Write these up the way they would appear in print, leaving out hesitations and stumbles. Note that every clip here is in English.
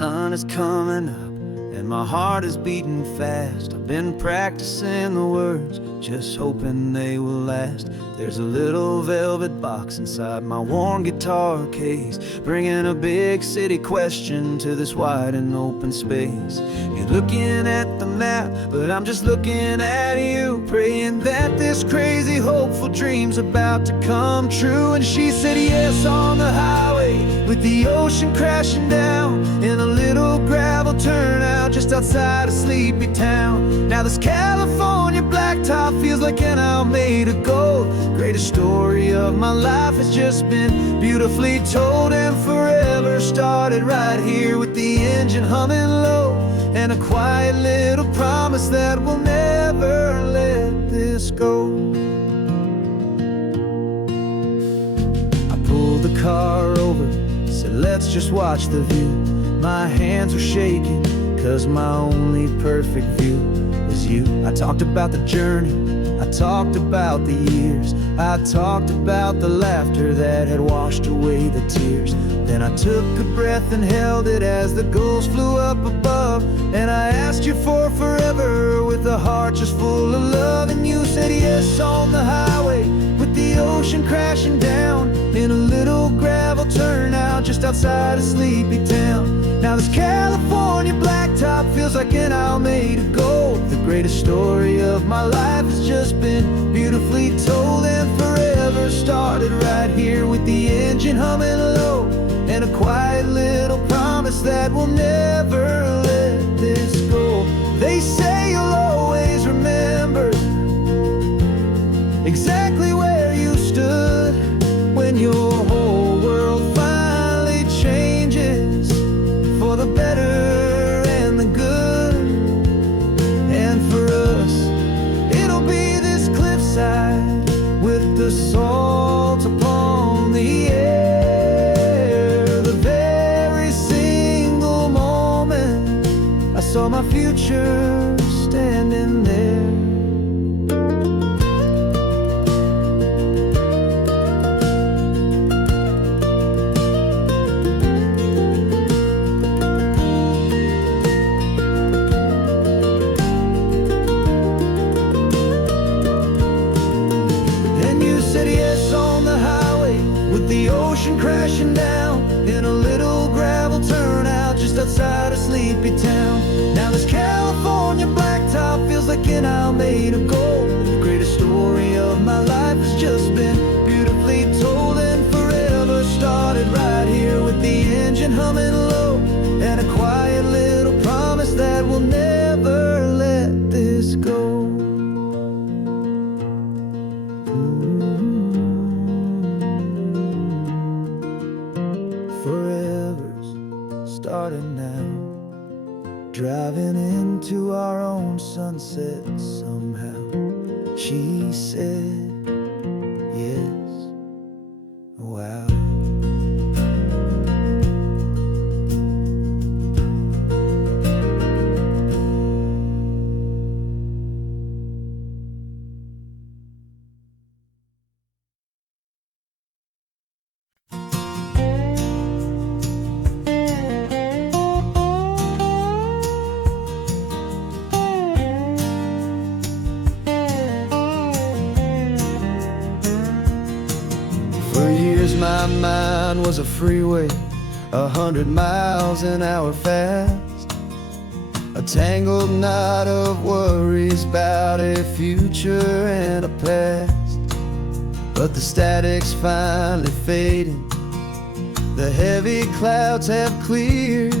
sun is coming up and my heart is beating fast. I've been practicing the words, just hoping they will last. There's a little velvet box inside my worn guitar case, bringing a big city question to this wide and open space. You're looking at the map, but I'm just looking at you, praying that this crazy hopeful dream's about to come true. And she said yes on the highway, with the ocean crashing down in a little gravel turnout just outside a sleepy town. Now this California blacktop feels like an owl made of gold. Greatest story of my life has just been beautifully told, and forever started right here with the engine humming low, and a quiet little promise that we'll never let this go. I pulled the car over, said let's just watch the view. My hands were shaking, cause my only perfect view was you. I talked about the journey, I talked about the years, I talked about the laughter that had washed away the tears. Then I took a breath and held it as the gulls flew up above, and I asked you for forever with a heart just full of love. And you said yes on the highway, with the ocean crashing down in a little gravel turnout just outside a sleepy town. Now this California blacktop feels like an owl made of gold. The greatest story of my life has just been beautifully told, and forever started right here with the engine humming low, and a quiet little promise that we'll never let this go. They say you'll always remember exactly where you stood when your whole world finally changes for the better and the good. And for us, it'll be this cliffside with the salt upon the air. The very single moment I saw my future standing there. The ocean crashing down in a little gravel turnout just outside a sleepy town. Now this California blacktop feels like an owl made of gold. The greatest story of my life has just been beautifully told, and forever started right here with the engine humming low, and a quiet little promise that we'll never let this go. Forever's started now, driving into our own sunset somehow. She said yes, wow. My mind was a freeway, 100 miles an hour fast, a tangled knot of worries about a future and a past. But the static's finally fading, the heavy clouds have cleared,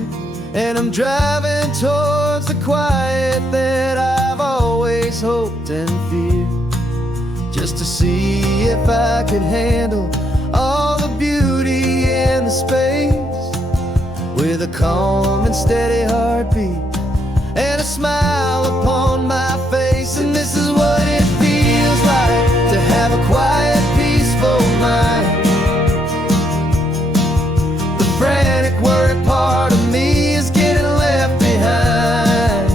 and I'm driving towards the quiet that I've always hoped and feared, just to see if I could handle all the beauty and the space, with a calm and steady heartbeat and a smile upon my face. And this is what it feels like to have a quiet, peaceful mind. The frantic, worried part of me is getting left behind.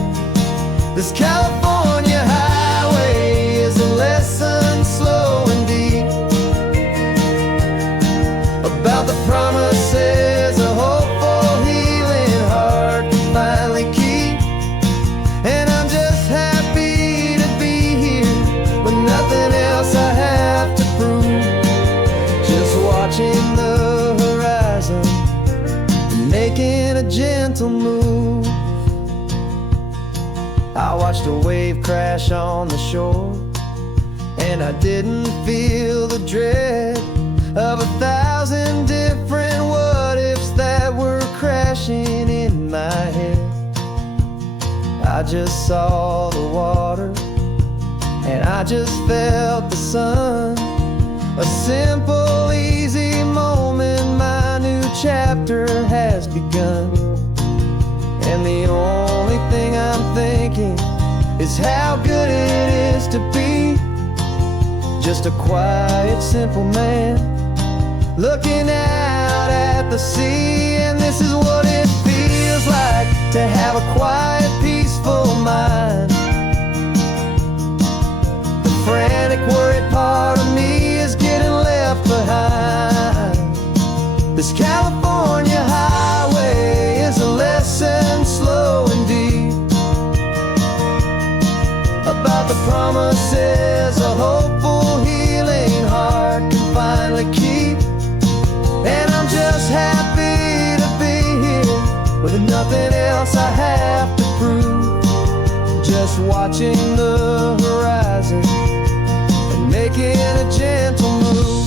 This California highway is a lesson slow and deep about the promises of hopeful, healing heart. watched a wave crash on the shore, and I didn't feel the dread of 1,000 different what-ifs that were crashing in my head. I just saw the water, and I just felt the sun. A simple, easy moment, my new chapter has begun. And the only thing I'm thinking is how good it is to be just a quiet, simple man looking out at the sea. And this is what it feels like to have a quiet, peaceful mind. The frantic, worried part of me is getting left behind. This California highway is a lesson, slow and deep, about the promises a hopeful, healing heart can finally keep. And I'm just happy to be here with nothing else I have to prove, just watching the horizon and making a gentle move.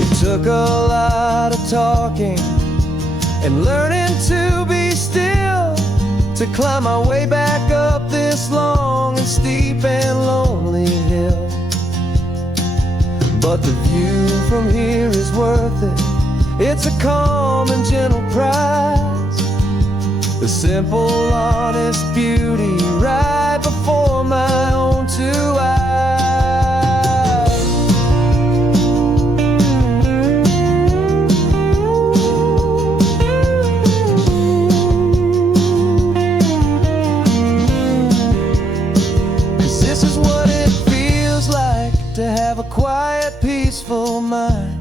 It took a lot of talking and learning to be still to climb my way back up this long and steep and lonely hill. But the view from here is worth it. It's a calm and gentle prize, the simple, honest beauty right before my own two eyes. 'Cause this is what it feels like to have a quiet, peaceful mind.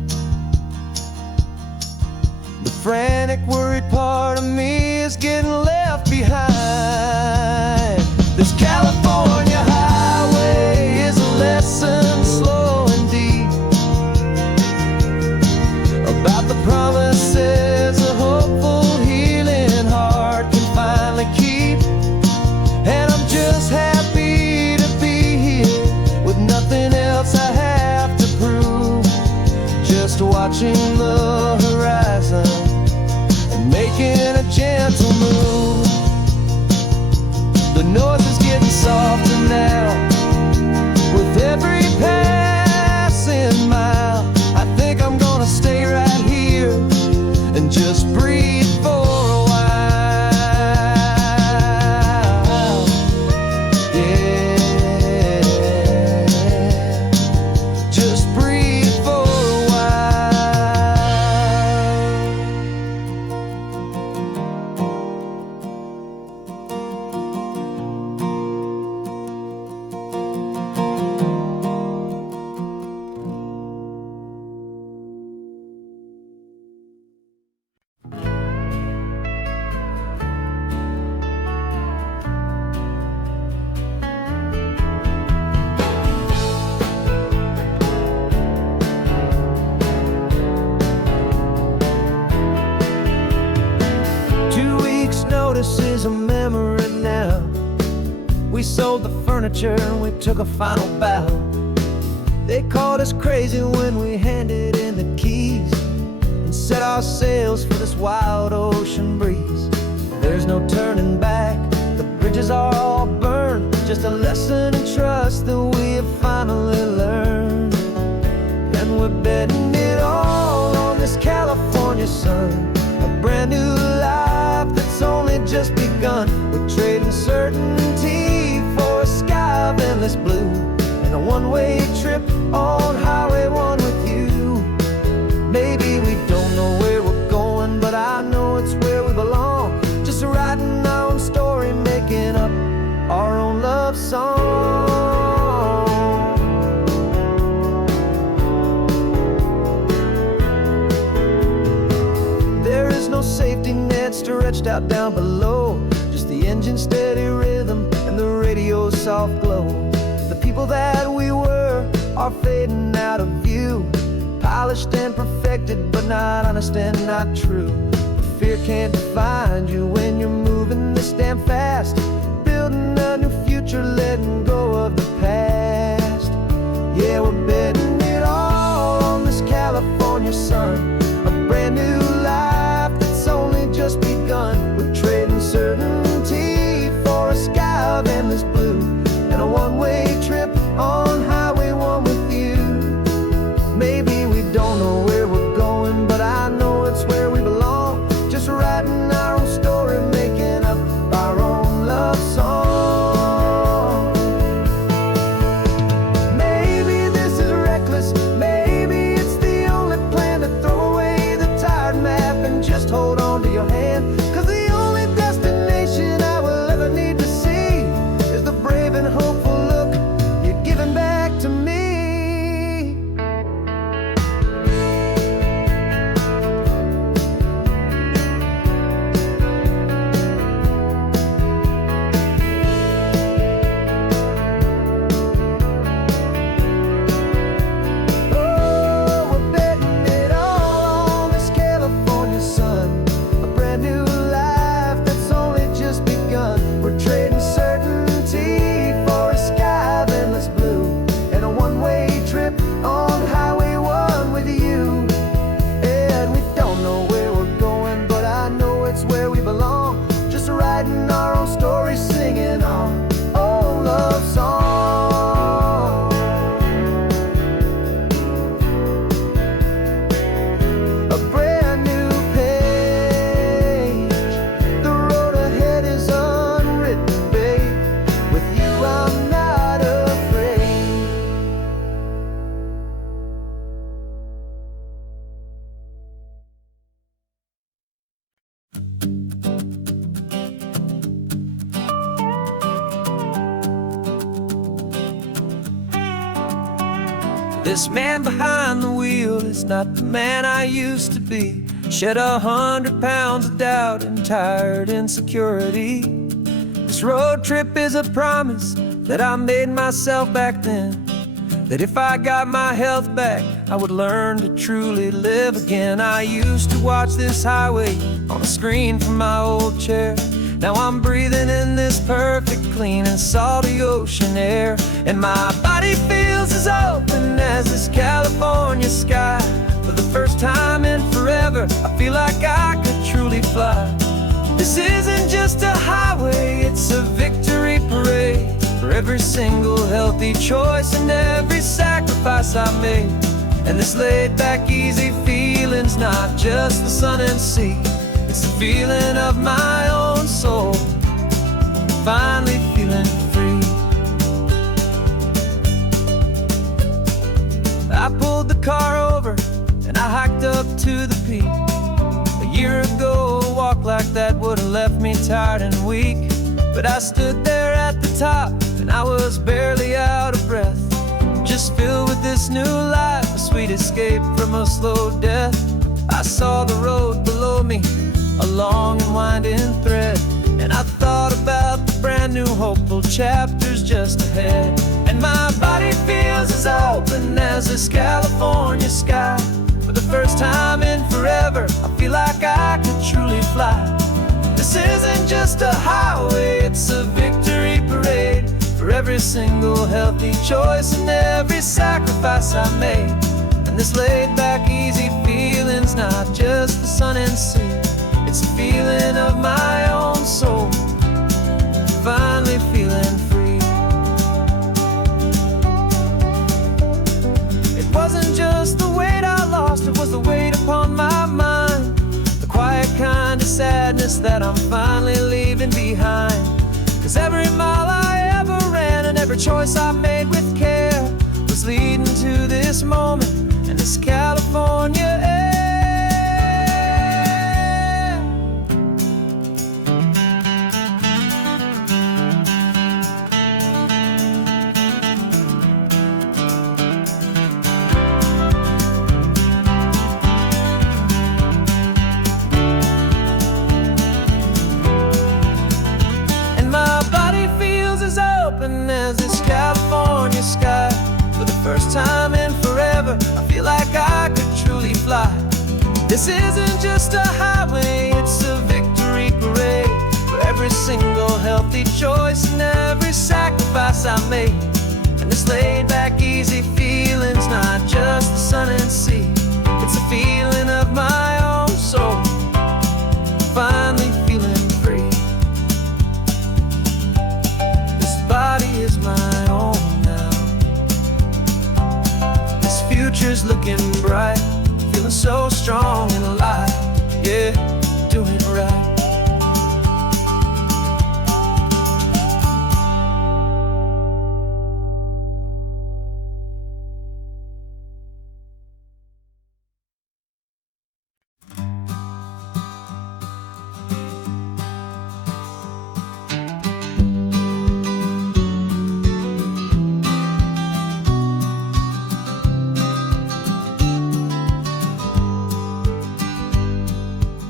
The frantic, worried part of me is getting left behind. This California highway is a lesson, slow and deep, about the promises a hopeful, healing heart can finally keep. And I'm just happy to be here with nothing else I have to prove, just watching the horizon and making a gentle move. The noise is getting softer now with every passing mile. I think I'm gonna stay right here and just breathe for a while. Yeah, just breathe for a while. Notice is a memory now. We sold the furniture and we took a final bow. They called us crazy when we handed in the keys and set our sails for this wild ocean breeze. There's no turning back, the bridges are all burned, just a lesson in trust that we have finally learned. And we're betting it all on this California sun, a brand new life that's only just begun. We're trading certainty for a sky of endless blue and a one-way trip on Highway 1 with you. Maybe we don't know where we're going, but I know it's where we belong, just writing our own story, making up our own love song. There is no safety net stretched out down below, just the engine's steady rhythm and the radio's soft glow. The people that we were are fading out of view, polished and perfected, but not honest and not true. Fear can't find you when you're moving the stand fast, building a new future, letting go of the past. Yeah, we're betting it all on this California sun, a brand new life that's only just begun. We're trading certainty for a sky of endless blue, and a one-way trip on Highway 1 with you. Maybe we don't know where we're going, but I know it's where we belong. Just writing our own story, making up our own love song. Maybe this is reckless, maybe it's the only plan to throw away the tired map and just hold on to your hand. 'Cause the only destination I will ever need to see is the brave and hopeful look you're giving back to me. This man behind the wheel is not the man I used to be. Shed 100 pounds of doubt and tired insecurity. This road trip is a promise that I made myself back then, that if I got my health back, I would learn to truly live again. I used to watch this highway on a screen from my old chair. Now I'm breathing in this perfect, clean and salty ocean air, and my body feels as open as this California sky. For the first time in forever, I feel like I could truly fly. This isn't just a highway, it's a victory parade for every single healthy choice and every sacrifice I made. And this laid back, easy feeling's not just the sun and sea, it's the feeling of my own soul, finally feeling free. I pulled the car over and I hiked up to the peak. A year ago, a walk like that would have left me tired and weak. But I stood there at the top and I was barely out of breath, just filled with this new life, a sweet escape from a slow death. I saw the road below me, a long and winding thread, and I thought about the brand new hopeful chapters just ahead. And my body feels as open as this California sky. For the first time in forever, I feel like I could truly fly. This isn't just a highway, it's a victory parade for every single healthy choice and every sacrifice I made. And this laid back, easy feeling's not just the sun and sea, it's a feeling of my own soul, finally feeling free. It wasn't just the weight I lost, it was the weight upon my mind, the quiet kind of sadness that I'm finally leaving behind. 'Cause every mile I ever ran and every choice I made with care was leading to this moment and this California air. As this California sky. For the first time in forever, I feel like I could truly fly. This isn't just a highway, it's a victory parade for every every single healthy choice and every sacrifice I made. And this laid back easy feeling's not just the sun and sea, it's a feeling of my own soul, finally feeling free. This body is my own now, this future's looking bright, feeling so strong and alive, yeah, doing it right.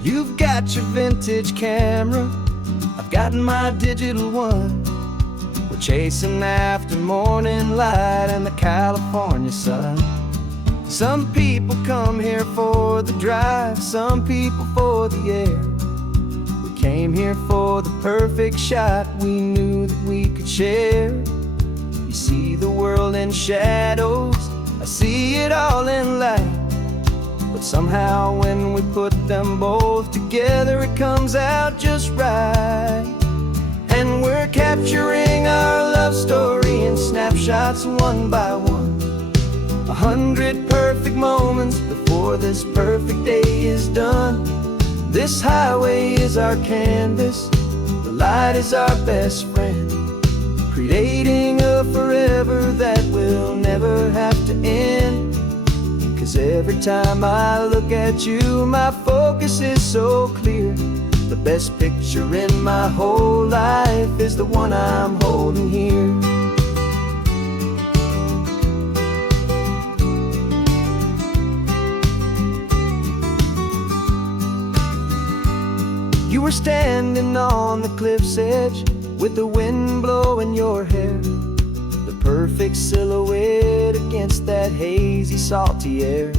You've got your vintage camera, I've got my digital one. We're chasing after morning light and the California sun. Some people come here for the drive, some people for the air. We came here for the perfect shot we knew that we could share. You see the world in shadows, I see it all in light. But somehow when we put them both together, it comes out just right. And we're capturing our love story in snapshots one by one. 100 perfect moments before this perfect day is done. This highway is our canvas, the light is our best friend, creating a forever that will never have to end. 'Cause every time I look at you, my focus is so clear. The best picture in my whole life is the one I'm holding here. You were standing on the cliff's edge with the wind blowing your hair, the perfect silhouette against that hazy, salty air.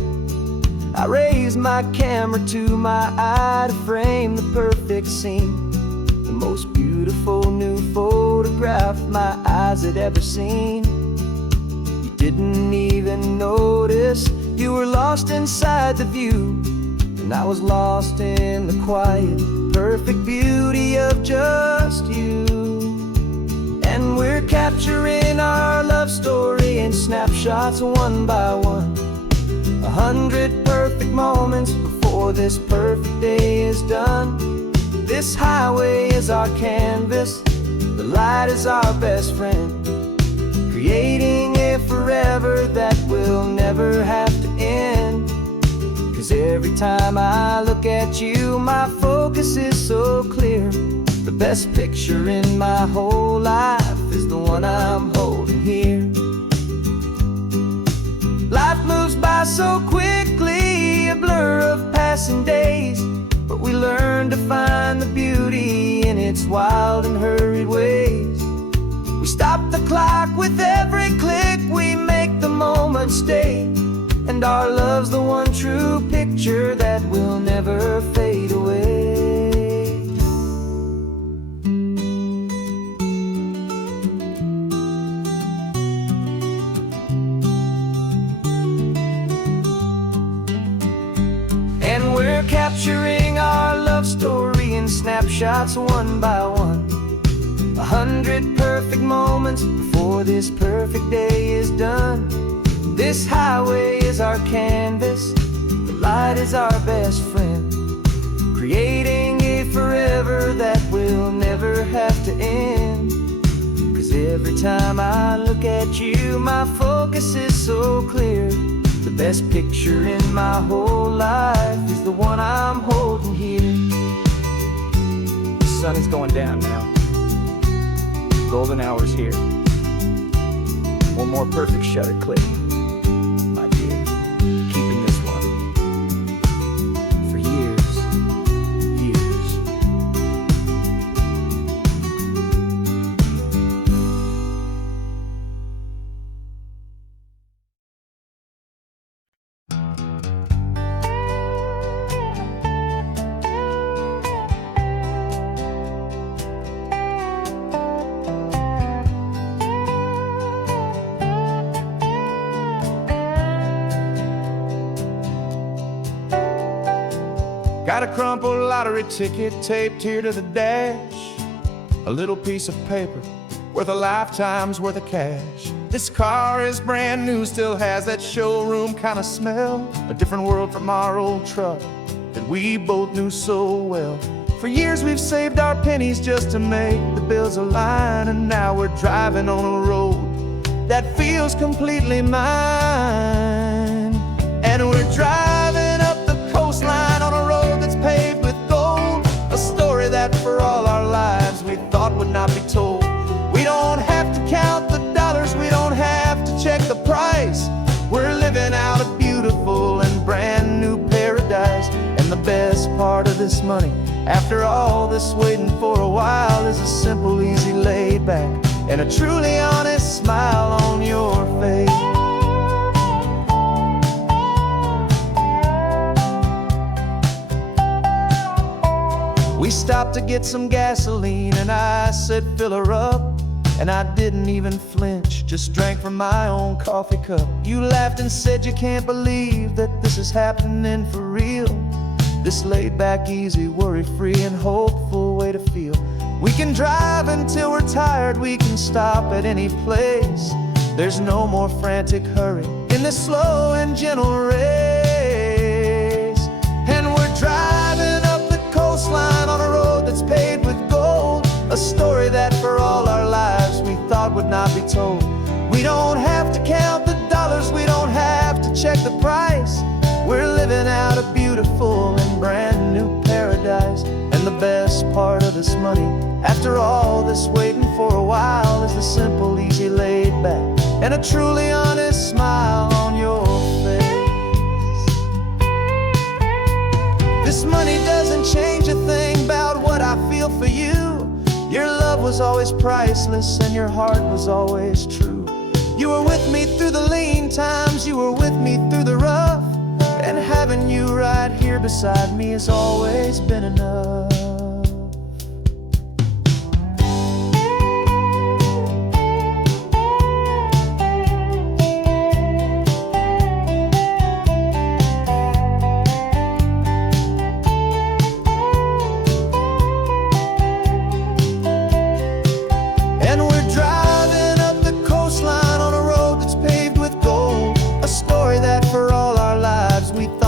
I raised my camera to my eye to frame the perfect scene, the most beautiful new photograph my eyes had ever seen. You didn't even notice you were lost inside the view, and I was lost in the quiet, perfect beauty of just you. And we're capturing our love story in snapshots one by one. 100 perfect moments before this perfect day is done. This highway is our canvas, the light is our best friend, creating a forever that will never have to end. 'Cause every time I look at you, my focus is so clear. The best picture in my whole life is the one I'm holding here. Life moves by so quickly, a blur of passing days, but we learn to find the beauty in its wild and hurried ways. We stop the clock with every click, we make the moment stay, and our love's the one true picture that will never fade away. And we're capturing our love story in snapshots one by one. 100 perfect moments before this perfect day is done. This highway is our canvas, the light is our best friend, creating a forever that will never have to end. 'Cause every time I look at you, my focus is so clear. The best picture in my whole life is the one I'm holding here. The sun is going down now. Golden hour's here. One more perfect shutter click, my dear. Keeping this one for years, years. Got a crumpled lottery ticket taped here to the dash, a little piece of paper worth a lifetime's worth of cash. This car is brand new, still has that showroom kind of smell, a different world from our old truck that we both knew so well. For years we've saved our pennies just to make the bills align, and now we're driving on a road that feels completely mine. And we're driving up the coastline on a road that's paved with gold, a story that for all our lives we thought would not be told. We don't have to count the dollars, we don't have to check the price. We're living out a beautiful and brand new paradise. And the best part of this money, after all this waiting for a while, is a simple, easy, laid back, and a truly honest smile on your face. We stopped to get some gasoline, and I said, fill her up. And I didn't even flinch, just drank from my own coffee cup. You laughed and said you can't believe that this is happening for real. This laid back, easy, worry-free and hopeful way to feel. We can drive until we're tired, we can stop at any place. There's no more frantic hurry in this slow and gentle race. And we're driving up the coastline on a road that's paved with gold, a story that for all our lives we thought would not be told. We don't have to count the dollars, we don't have to check the price. We're living out a beautiful and brand new paradise. And the best part of this money, after all this waiting for a while, is the simple, easy, laid back, and a truly honest smile on your face. This money doesn't change a thing about what I feel for you. Your love was always priceless and your heart was always true. You were with me through the lean times, you were with me through the rough, and having you right here beside me has always been enough.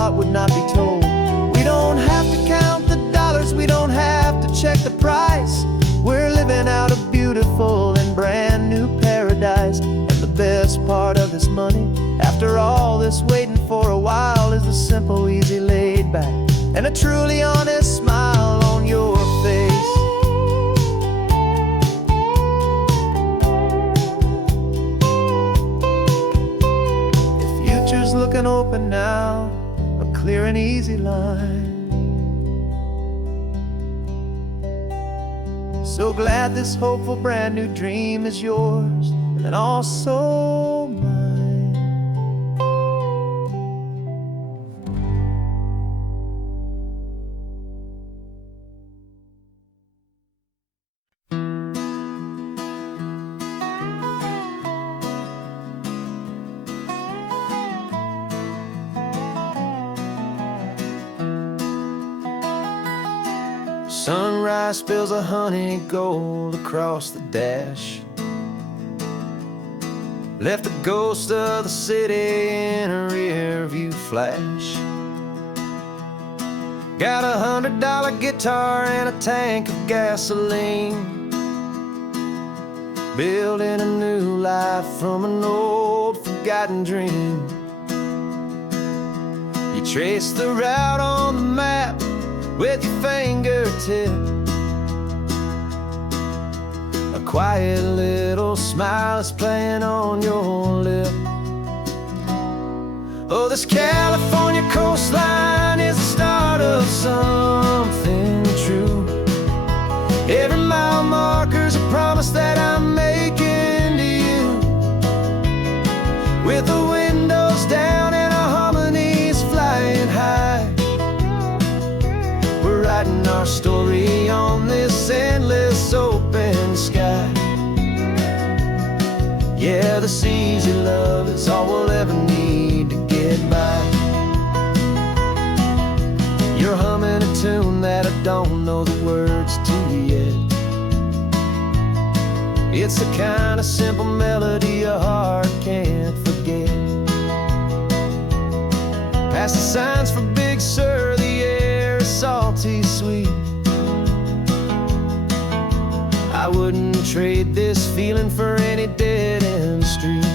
Would not be told. We don't have to count the dollars, we don't have to check the price. We're living out a beautiful and brand new paradise. And the best part of this money, after all this waiting for a while, is the simple, easy, laid back, and a truly honest smile on your face. The future's looking open now, clear and easy line. So glad this hopeful brand new dream is yours and also mine. Sunrise spills a honey gold across the dash, left the ghost of the city in a rear view flash. Got a $100 guitar and a tank of gasoline, building a new life from an old forgotten dream. You trace the route on the map with your fingertip, a quiet little smile is playing on your lip. Oh, this California coastline is the start of something true. Every mile marker's a promise that I'm making to you, with the windows down and our harmonies flying high. Writing our story on this endless open sky. Yeah, this easy love is all we'll ever need to get by. You're You're humming a tune that I don't know the words to yet. It's the kind of simple melody a heart can't forget. Past the signs for Big Sur, the air is salty sweet. I wouldn't trade this feeling for any dead-end street.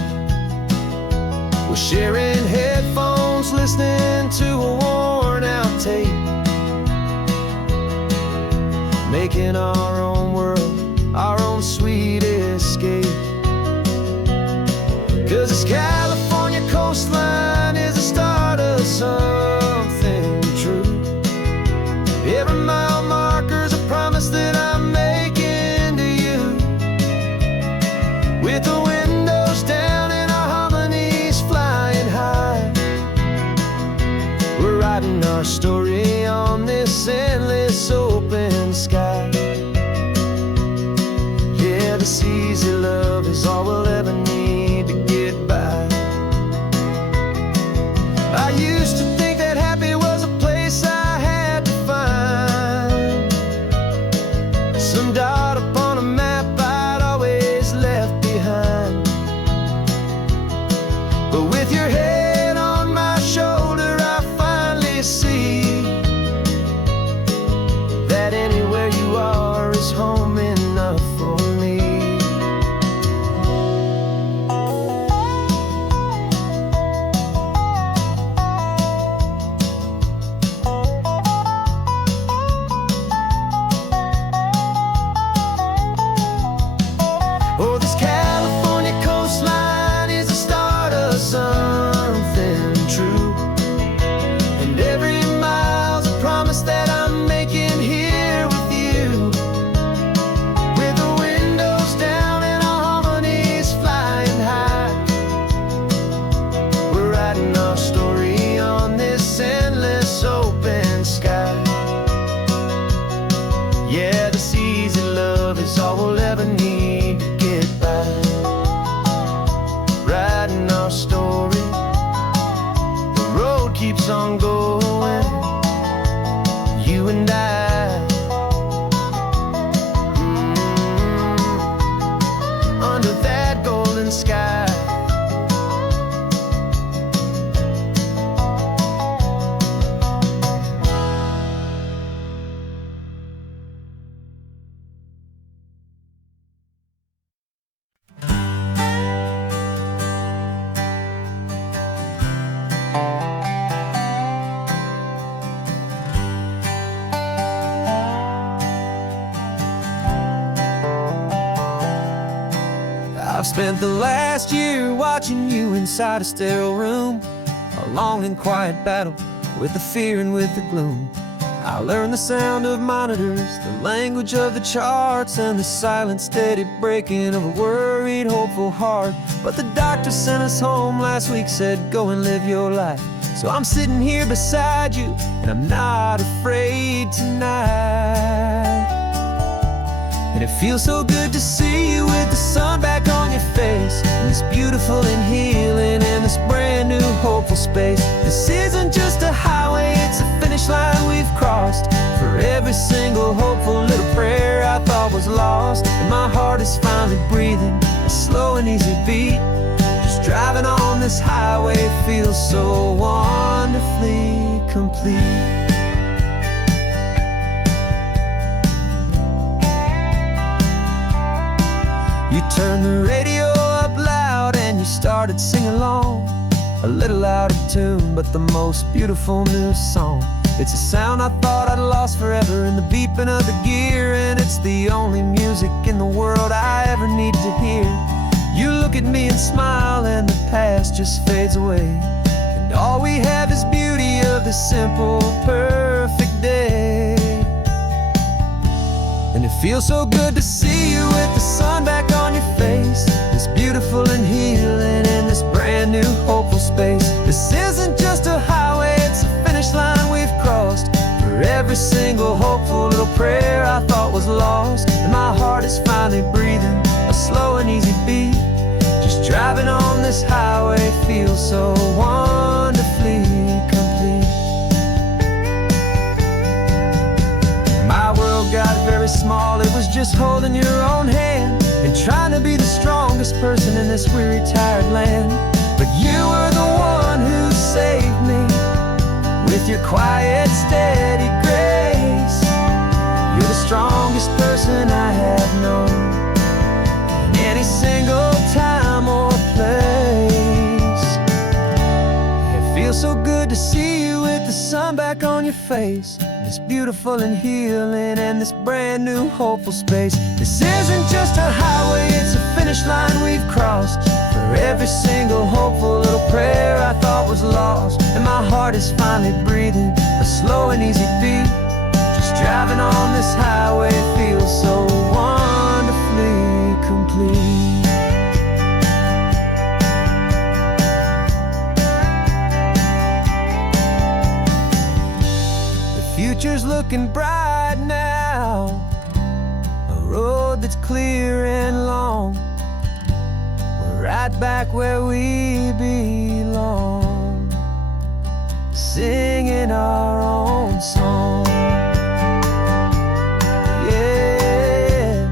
We're sharing headphones, listening to a worn-out tape, making our own world, our own sweet escape. 'Cause this California coastline is the start of something true. Every mile marker's a promise that I'm making to you. With the windows down and our harmonies flying high, we're writing our story on this endless open sky. Yeah, this easy love is all we'll ever need to get by. I used to think that happy was a place I had to find, some dot upon a map I'd always left behind. But with your head on my shoulder, I finally see that anywhere you are is home enough for me. Oh, this California coastline is the start of something true, and every mile's a promise that I'm making here with you. With the windows down and our harmonies flying high, we're writing our story on this endless open sky. Yeah, this easy love is all we'll ever need to get by. Writing our story, the road keeps on going, you and I. Under that golden sky. I've spent the last year watching you inside a sterile room, a long and quiet battle with the fear and with the gloom. I learned the sound of monitors, the language of the charts, and the silent, steady breaking of a worried, hopeful heart. But the doctor sent us home last week, said, go and live your life. So I'm sitting here beside you, and I'm not afraid tonight. And it feels so good to see you with the sun back on your face, and this beautiful and healing in this brand new hopeful space. This isn't just a highway, it's a finish line we've crossed. For every single hopeful little prayer I thought was lost, and my heart is finally breathing a slow and easy beat. Just driving on this highway feels so wonderfully complete. You turned the radio up loud and you started singing along, a little out of tune, but the most beautiful new song. It's a sound I thought I'd lost forever in the beeping of the gear, and it's the only music in the world I ever need to hear. You look at me and smile, and the past just fades away, and all we have is beauty of this simple, perfect day. And it feels so good to see you with the sun back on your face, this beautiful and healing in this brand new hopeful space. This isn't just a highway, it's a finish line we've crossed. For every single hopeful little prayer I thought was lost, and my heart is finally breathing a slow and easy beat. Just driving on this highway feels so wonderfully complete. small, it was just holding your own hand and trying to be the strongest person in this weary, tired land. But you were the one who saved me with your quiet, steady grace. You're the strongest person I have known in any single time or place. It feels so good to see you with the sun back on your face. This beautiful and healing and this brand new hopeful space. This isn't just a highway, it's a finish line we've crossed. For every single hopeful little prayer I thought was lost. And my heart is finally breathing a slow and easy beat. Just driving on this highway feels so wonderfully complete. Future's looking bright now, a road that's clear and long. We're right back where we belong, singing our own song. Yeah,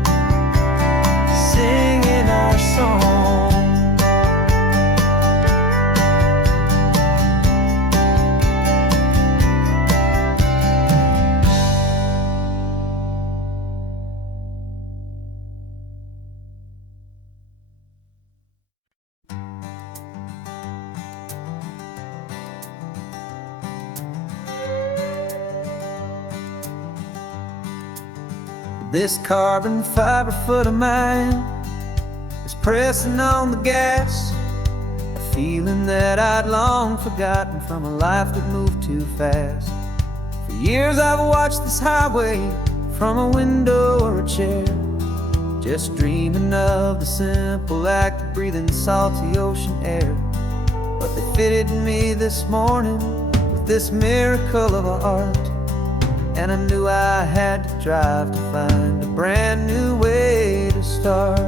singing our song. This carbon fiber foot of mine is pressing on the gas, a feeling that I'd long forgotten from a life that moved too fast. For years I've watched this highway from a window or a chair, just dreaming of the simple act of breathing salty ocean air. But they fitted me this morning with this miracle of art, and I knew I had to drive to find a brand new way to start.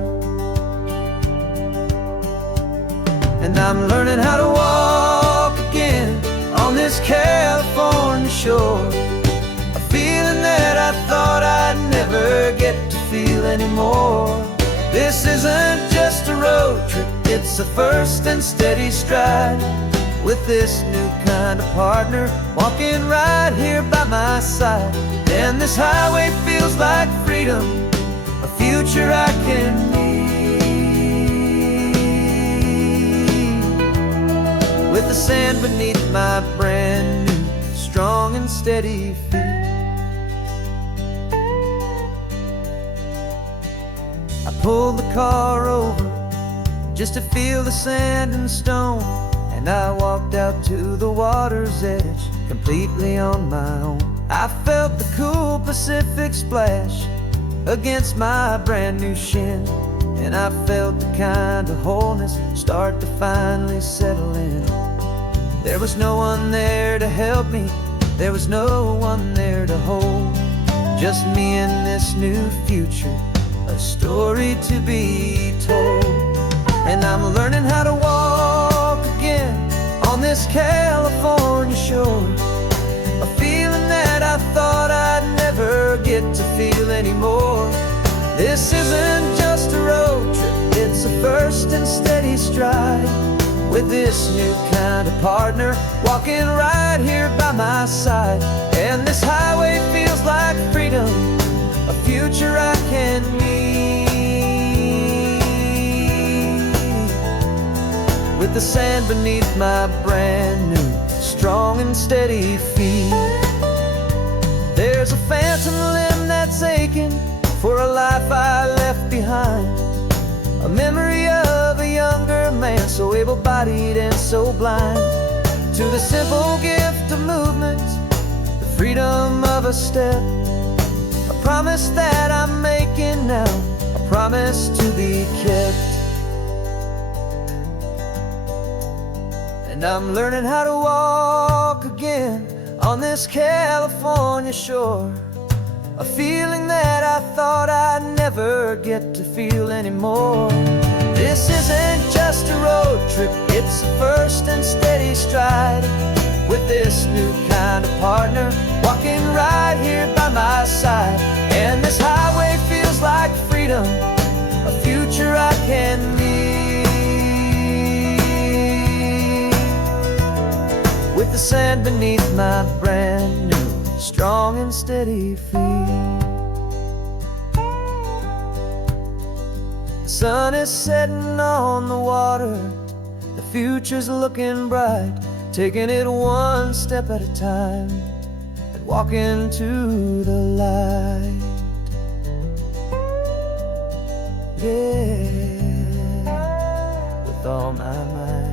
And I'm learning how to walk again on this California shore, a feeling that I thought I'd never get to feel anymore. This isn't just a road trip, it's a first and steady stride, with this new kind of partner walking right here by my side. And this highway feels like freedom, a future I can need, with the sand beneath my brand new, strong and steady feet. I pulled the car over just to feel the sand and stone, and I walked out to the water's edge, completely on my own. I felt the cool Pacific splash against my brand new shin, and I felt the kind of wholeness start to finally settle in. There was no one there to help me, there was no one there to hold, just me and this new future, a story to be told. And I'm learning how to walk again on this California shore, a feeling that I thought I'd never get to feel anymore. This isn't just a road trip, it's a first and steady stride, with this new kind of partner walking right here by my side. And this highway feels like freedom, a future I can need, with the sand beneath my brand new, strong and steady feet. There's a phantom limb that's aching for a life I left behind, a memory of a younger man, so able-bodied and so blind, to the simple gift of movement, the freedom of a step, a promise that I'm making now, a promise to be kept. And I'm learning how to walk again on this California shore, a feeling that I thought I'd never get to feel anymore. This isn't just a road trip, it's a first and steady stride, with this new kind of partner walking right here by my side. And this highway sand beneath my brand new, strong and steady feet. The sun is setting on the water, the future's looking bright, taking it one step at a time and walk into the light. Yeah, with all my might.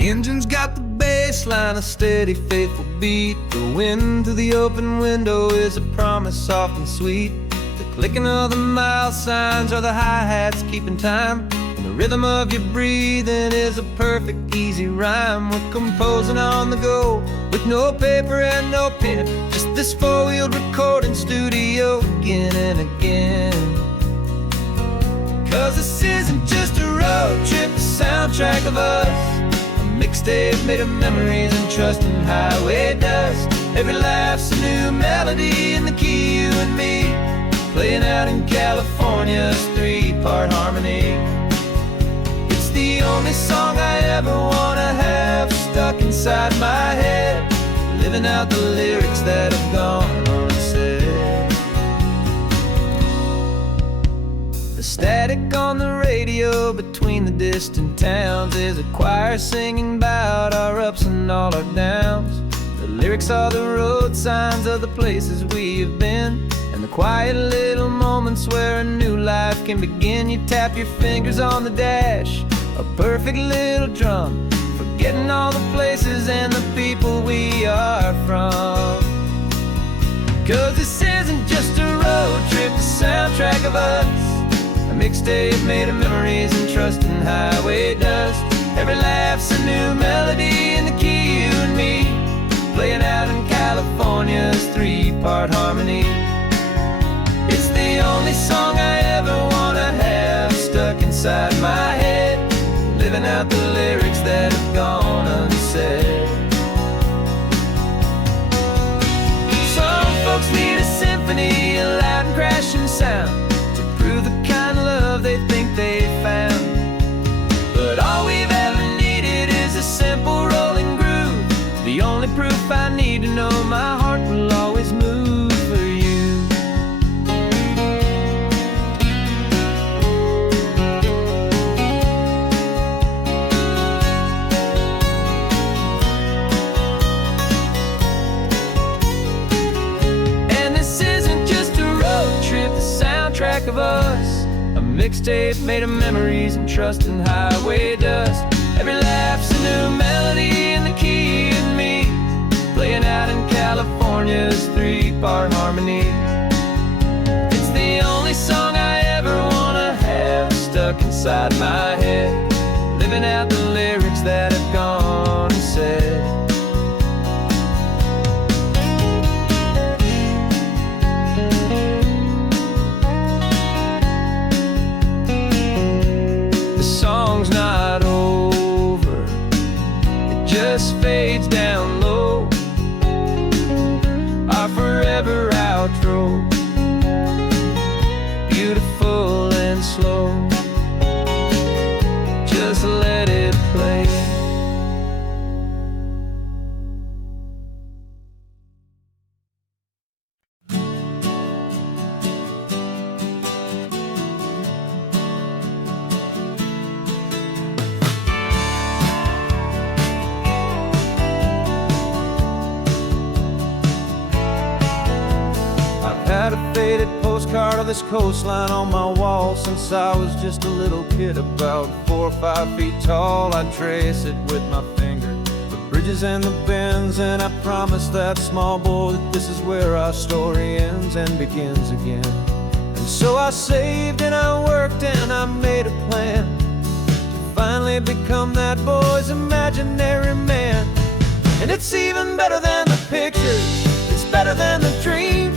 The engine's got the bass line, a steady, faithful beat. The wind through the open window is a promise soft and sweet. The clicking of the mile signs are the hi-hats keeping time, and the rhythm of your breathing is a perfect, easy rhyme. We're composing on the go with no paper and no pen, just this four-wheeled recording studio again and again. 'Cause this isn't just a road trip, the soundtrack of us, a mixtape made of memories and trust and highway dust. Every laugh's a new melody in the key, you and me, playing out in California's three-part harmony. It's the only song I ever wanna have stuck inside my head, living out the lyrics that have gone unsaid. The static on the radio between the distant towns is a choir singing about our ups and all our downs. The lyrics are the road signs of the places we have been, and the quiet little moments where a new life can begin. You tap your fingers on the dash, a perfect little drum, forgetting all the places and the people we are from. 'Cause this isn't just a road trip, the soundtrack of us, a mixtape made of memories and trust and highway dust. Every laugh's a new melody in the key, you and me, playing out in California's three-part harmony. It's the only song I ever wanna have stuck inside my head, living out the lyrics that have gone unsaid. Some folks need a symphony, a loud and crashing sound, to prove the kind of love they think they found. But all we've ever needed is a simple rolling groove, the only proof I need to know my heart will always move for you. And this isn't just a road trip, the soundtrack of us, a mixtape made of memories and trust and highway dust. Every laugh's a new melody in the key and me, playing out in California's three-part harmony. It's the only song I ever wanna have stuck inside my head, living out the lyrics that have gone unsaid. The song's not over, it just fades down low, our forever outro, beautiful and slow. Just let it play. Had a faded postcard of this coastline on my wall since I was just a little kid, about 4 or 5 feet tall. I trace it with my finger, the bridges and the bends, and I promise that small boy that this is where our story ends and begins again. And so I saved and I worked and I made a plan to finally become that boy's imaginary man. And it's even better than the pictures, it's better than the dream,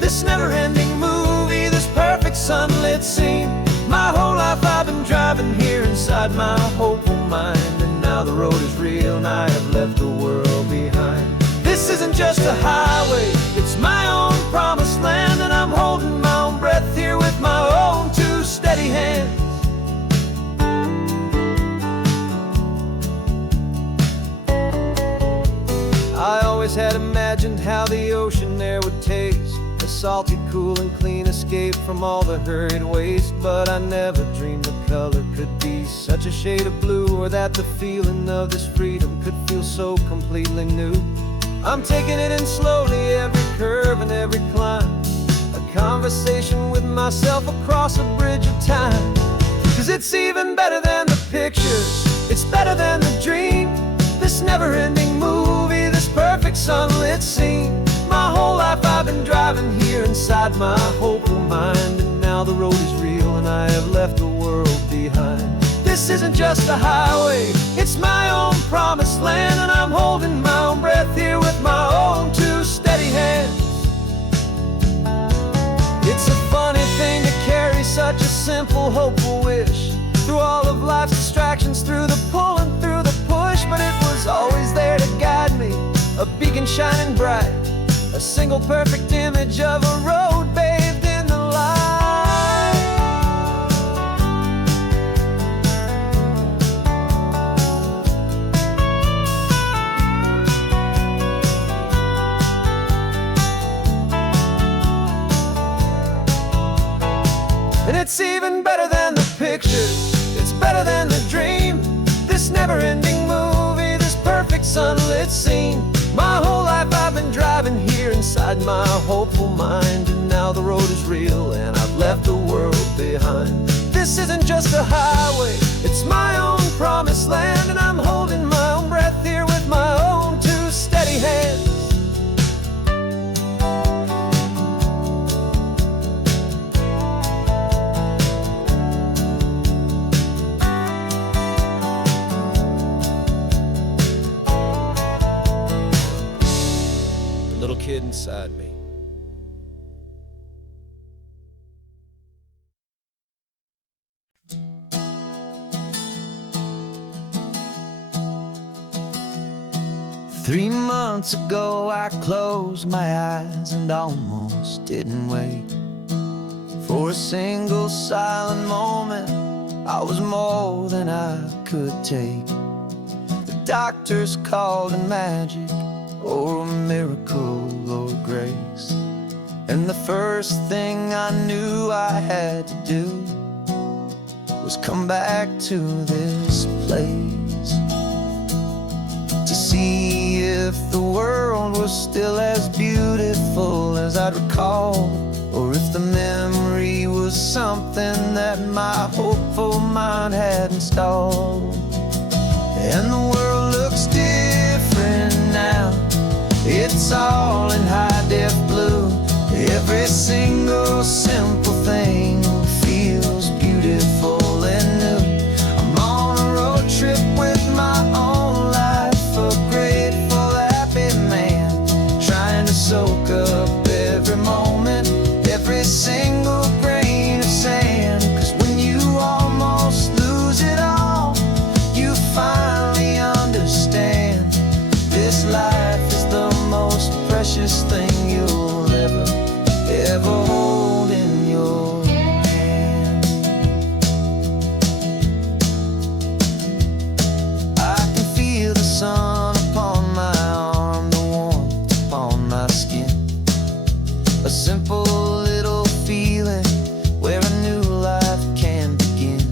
this never-ending movie, this perfect sunlit scene. My whole life I've been driving here inside my hopeful mind, and now the road is real and I have left the world behind. This isn't just a highway, it's my own promised land, and I'm holding my own breath here with my own two steady hands. I always had imagined how the ocean air would taste, a salty, cool and clean escape from all the hurried waste. But I never dreamed the color could be such a shade of blue, or that the feeling of this freedom could feel so completely new. I'm taking it in slowly, every curve and every climb, a conversation with myself across a bridge of time. 'Cause it's even better than the pictures, it's better than the dream, this never-ending movie, this perfect sunlit scene. My whole life I've been driving here inside my hopeful mind, and now the road is real and I have left the world behind. This isn't just a highway, it's my own promised land, and I'm holding my own breath here with my own two steady hands. It's a funny thing to carry such a simple, hopeful wish through all of life's distractions, through the pull and through the push. But it was always there to guide me, a beacon shining bright, a single perfect image of a road bathed in the light. And it's even better than the pictures, it's better than the dream, this never-ending movie, this perfect sunlit scene. My whole life I've been driving here inside my hopeful mind, and now the road is real and I've left the world behind. This isn't just a highway, it's my own promised land, and I'm holding my own breath here with my own two steady hands. Little kid inside me. Three months ago I closed my eyes and almost didn't wait for a single silent moment. I was more than I could take. The doctors called it magic, or a miracle, or grace. And the first thing I knew I had to do was come back to this place, to see if the world was still as beautiful as I'd recall, or if the memory was something that my hopeful mind had installed. And the world looks different now, it's all in high-def blue. Every single simple thing feels beautiful and new. I'm on a road trip with my own life, a grateful, happy man, trying to soak up every moment, every single grain of sand. 'Cause when you almost lose it all, you finally understand this life is the most precious thing you'll ever hold in your hand. I can feel the sun upon my arm, the warmth upon my skin, a simple little feeling where a new life can begin.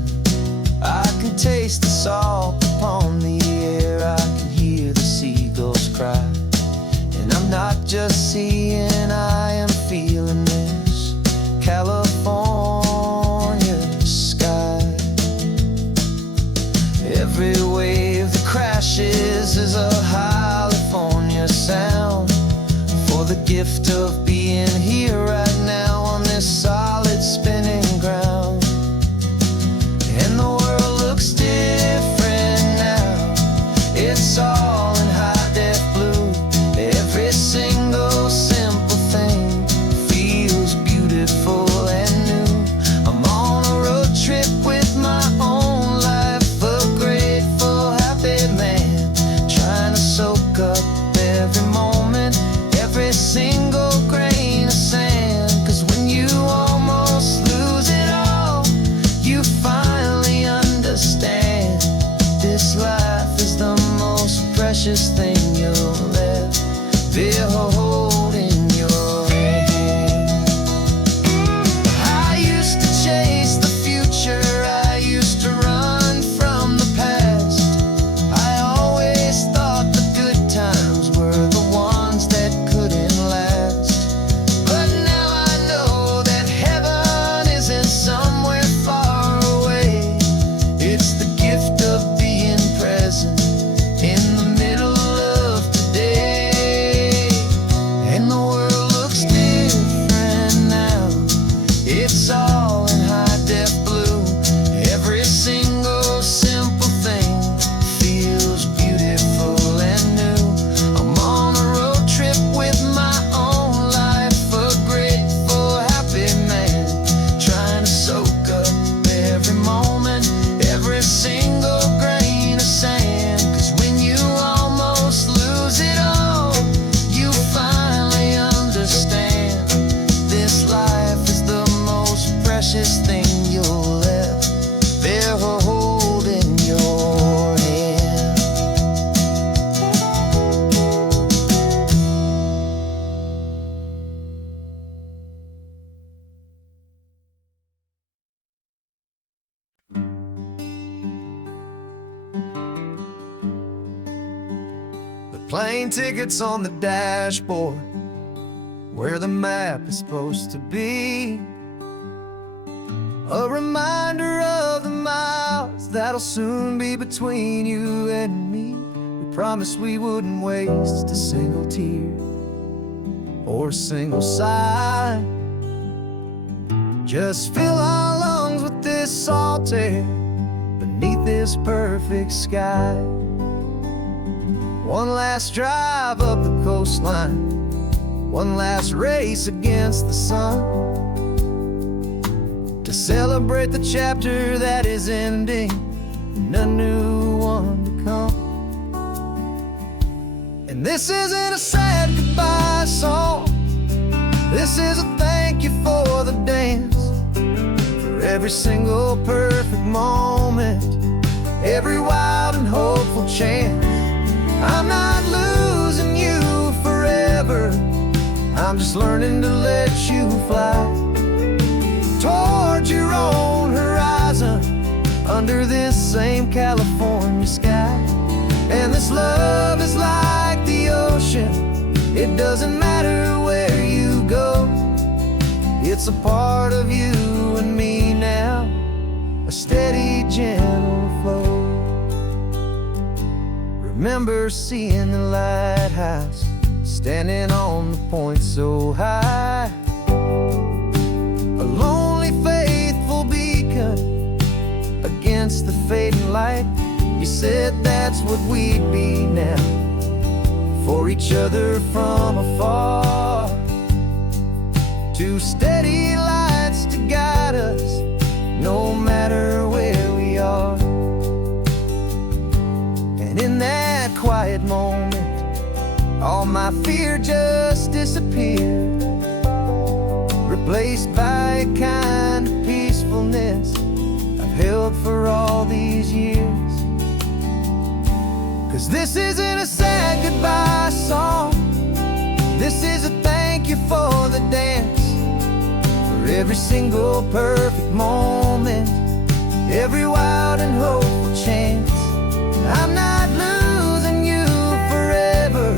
I can taste the salt upon the air, I can hear the seagulls cry, and I'm not just seeing, I am feeling this California sky. Every wave that crashes is a California sound, for the gift of being here right now on this solid spinning ground. And the world looks different now, it's all in high-def blue. Every single simple thing feels beautiful and new. I'm on a road trip with my own life, a grateful, happy man. This life is the most precious thing you'll ever hold in your hand. I used to chase the future, I used to run from the past. I always thought the good times were the ones that couldn't last. But now I know that heaven isn't somewhere far away. It's the gift of being present in the middle of today. And the world looks different now. It's all in high-def blue. Every single simple thing feels beautiful and new. I'm on a road trip with my own life, a grateful, happy man, trying to soak up every moment, every single grain of sand. 'Cause when you almost lose it all, you finally understand. This life is the most precious thing you'll ever hold in your hand. The plane tickets on the dashboard, where the map is supposed to be. A reminder of the miles that'll soon be between you and me. We promised we wouldn't waste a single tear or a single sigh. Just fill our lungs with this salt air beneath this perfect sky. One last drive up the coastline, one last race against the sun, to celebrate the chapter that is ending and a new one to come. And this isn't a sad goodbye song, this is a thank you for the dance, for every single perfect moment, every wild and hopeful chance. I'm not losing you forever, I'm just learning to let you fly toward your own horizon, under this same California sky. And this love is like the ocean, it doesn't matter where you go. It's a part of you and me now, a steady, gentle flow. Remember seeing the lighthouse, standing on the point so high, a lonely, faithful beacon against the fading light. You said that's what we'd be now, for each other from afar. Two steady lights to guide us, no matter where we are. And in that quiet moment, all my fear just disappeared, replaced by a kind of peacefulness I've held for all these years. 'Cause this isn't a sad goodbye song, this is a thank you for the dance, for every single perfect moment, every wild and hopeful chance. I'm not losing you forever,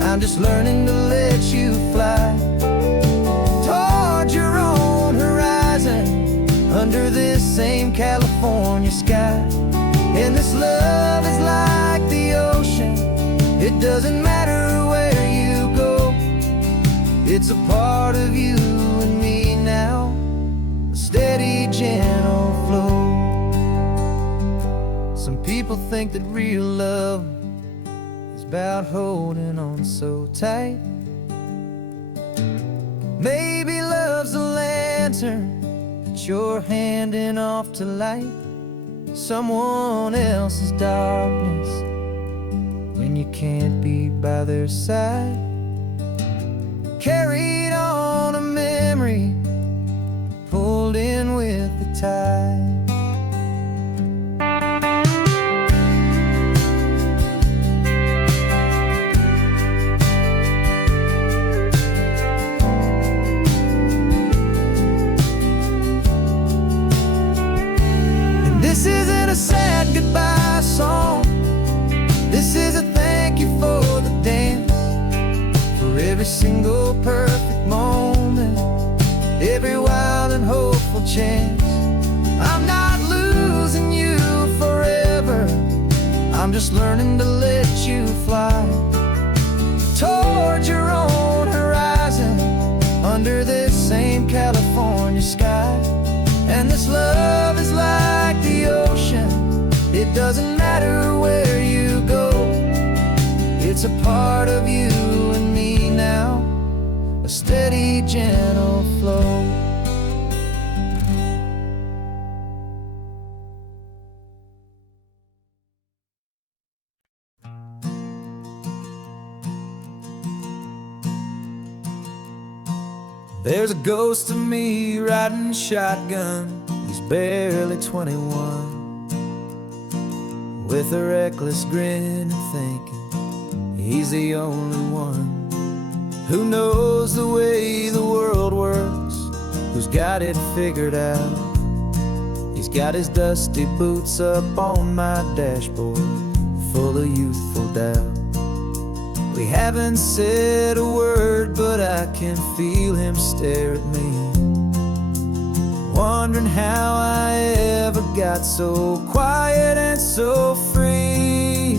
I'm just learning to let you fly toward your own horizon, under this same California sky. And this love is like the ocean, it doesn't matter where you go. It's a part of you and me now, a steady, gentle flow. Some people think that real love is about holding on so tight. Maybe love's a lantern that you're handing off to light someone else's darkness when you can't be by their side. Carried on a memory, pulled in with the tide. chance. I'm not losing you forever, I'm just learning to let you fly toward your own horizon, under this same California sky. And this love is like the ocean, it doesn't matter where you go. It's a part of you and me now, a steady, gentle flow. There's a ghost of me riding shotgun, he's barely 21, with a reckless grin and thinking he's the only one who knows the way the world works, who's got it figured out. He's got his dusty boots up on my dashboard, full of youthful doubt. We haven't said a word, but I can feel him stare at me, wondering how I ever got so quiet and so free.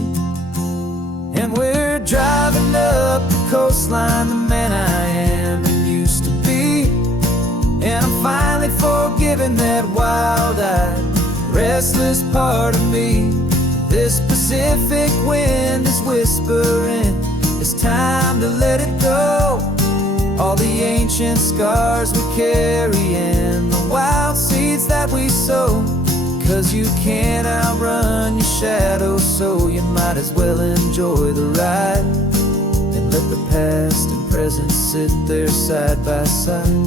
And we're driving up the coastline, the man I am and used to be. And I'm finally forgiving that wild-eyed, restless part of me. This Pacific wind is whispering, it's time to let it go. All the ancient scars we carry and the wild seeds that we sow. 'Cause you can't outrun your shadow, so you might as well enjoy the ride and let the past and present sit there side by side.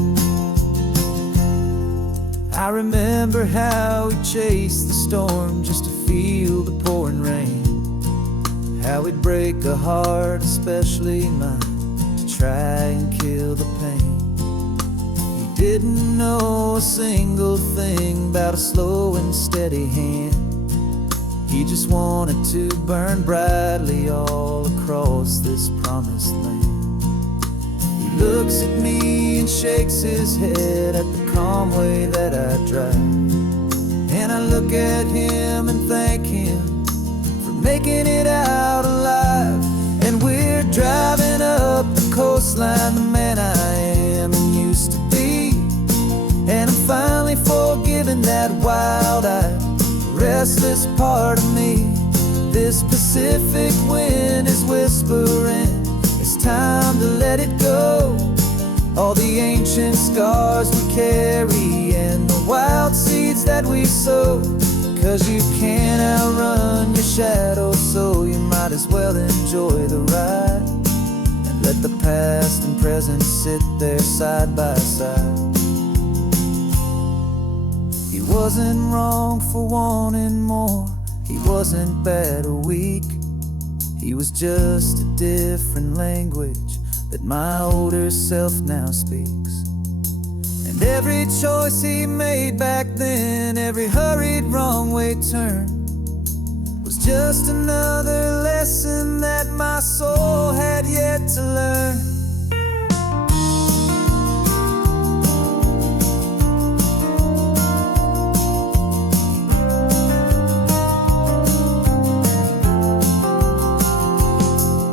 I remember how we chased the storm just to feel the pouring rain, how we'd break a heart, especially mine, to try and kill the pain. He didn't know a single thing about a slow and steady hand. He just wanted to burn brightly all across this promised land. He looks at me and shakes his head at the calm way that I drive, and I look at him and thank him for making it out alive. And we're driving up the coastline, the man I am and used to be. And I'm finally forgiving that wild-eyed, restless part of me. This Pacific wind is whispering, it's time to let it go. All the ancient scars we carry and the wild seeds that we sow. 'Cause you can't outrun your shadow, so you might as well enjoy the ride and let the past and present sit there side by side. He wasn't wrong for wanting more, he wasn't bad or weak. He was just a different language that my older self now speaks. And every choice he made back then, every hurried wrong way turn, was just another lesson that my soul had yet to learn.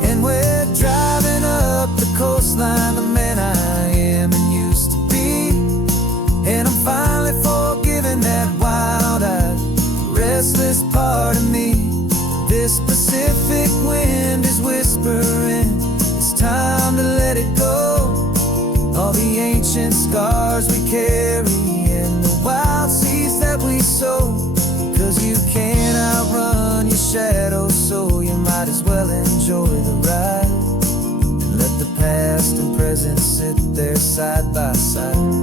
And we're driving up the coastline, the man I am and used to be. And I'm finally forgiving that wild-eyed, restless part of me. This Pacific wind is whispering, it's time to let it go. All the ancient scars we carry and the wild seeds that we sow. 'Cause you can't outrun your shadow, so you might as well enjoy the ride and let the past and present sit there side by side.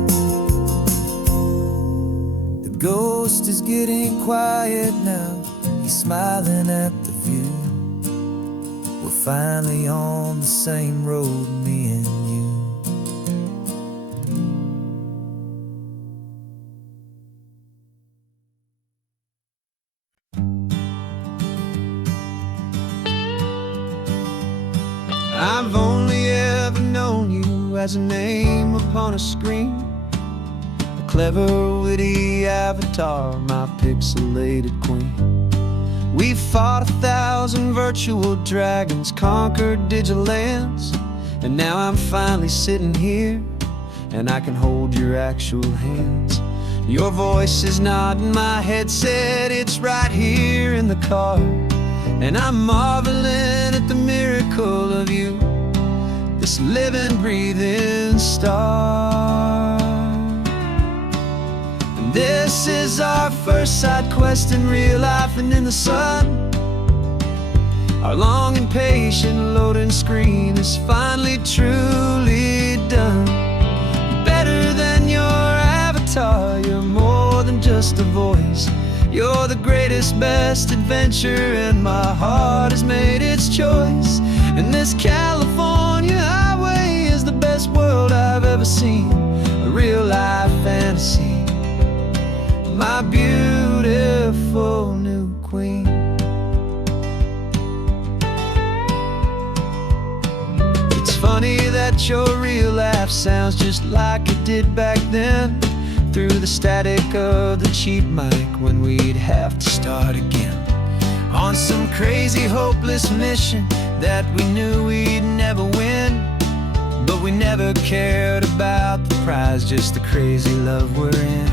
The ghost is getting quiet now, he's smiling at the view. We're finally on the same road, me and you. I've only ever known you as a name upon a screen, a clever, witty avatar, my pixelated queen. We fought 1,000 virtual dragons, conquered digital lands, and now I'm finally sitting here, and I can hold your actual hands. Your voice is not in my headset, it's right here in the car, and I'm marveling at the miracle of you, this living, breathing star. And this is our first side quest in real life and in the sun. Our long and patient loading screen is finally truly done. Better than your avatar, you're more than just a voice. You're the greatest, best adventure, and my heart has made its choice. And this California highway is the best world I've ever seen, a real life fantasy, my beautiful new queen. It's funny that your real life sounds just like it did back then, through the static of the cheap mic when we'd have to start again, on some crazy hopeless mission that we knew we'd never win. But we never cared about the prize, just the crazy love we're in.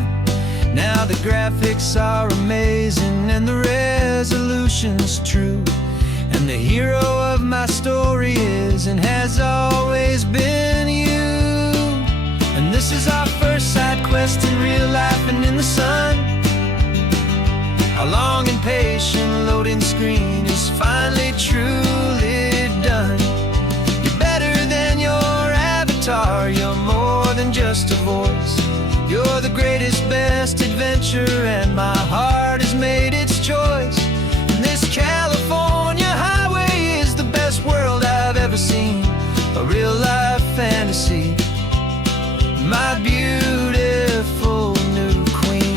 Now the graphics are amazing and the resolution's true, and the hero of my story is and has always been you. And this is our first side quest in real life and in the sun. Our long and patient loading screen is finally truly done. You're better than your avatar, you're more than just a voice. You're the greatest, best adventure, and my heart has made its choice. And this California highway is the best world I've ever seen, a real life fantasy, my beautiful new queen.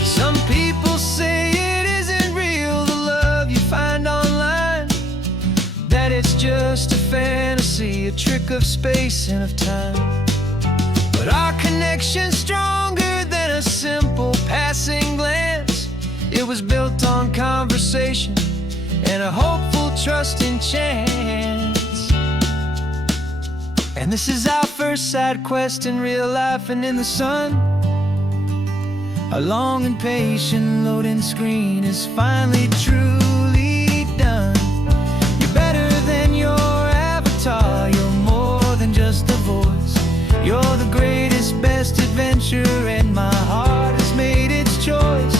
Some people say it isn't real, the love you find online, that it's just a fantasy, a trick of space and of time. But our connection's stronger than a simple passing glance. It was built on conversation and a hopeful, trusting chance. And this is our first side quest in real life and in the sun. Our long and patient loading screen is finally truly done. You're better than your avatar, you're more than just a voice. You're the greatest, best adventure, and my heart has made its choice.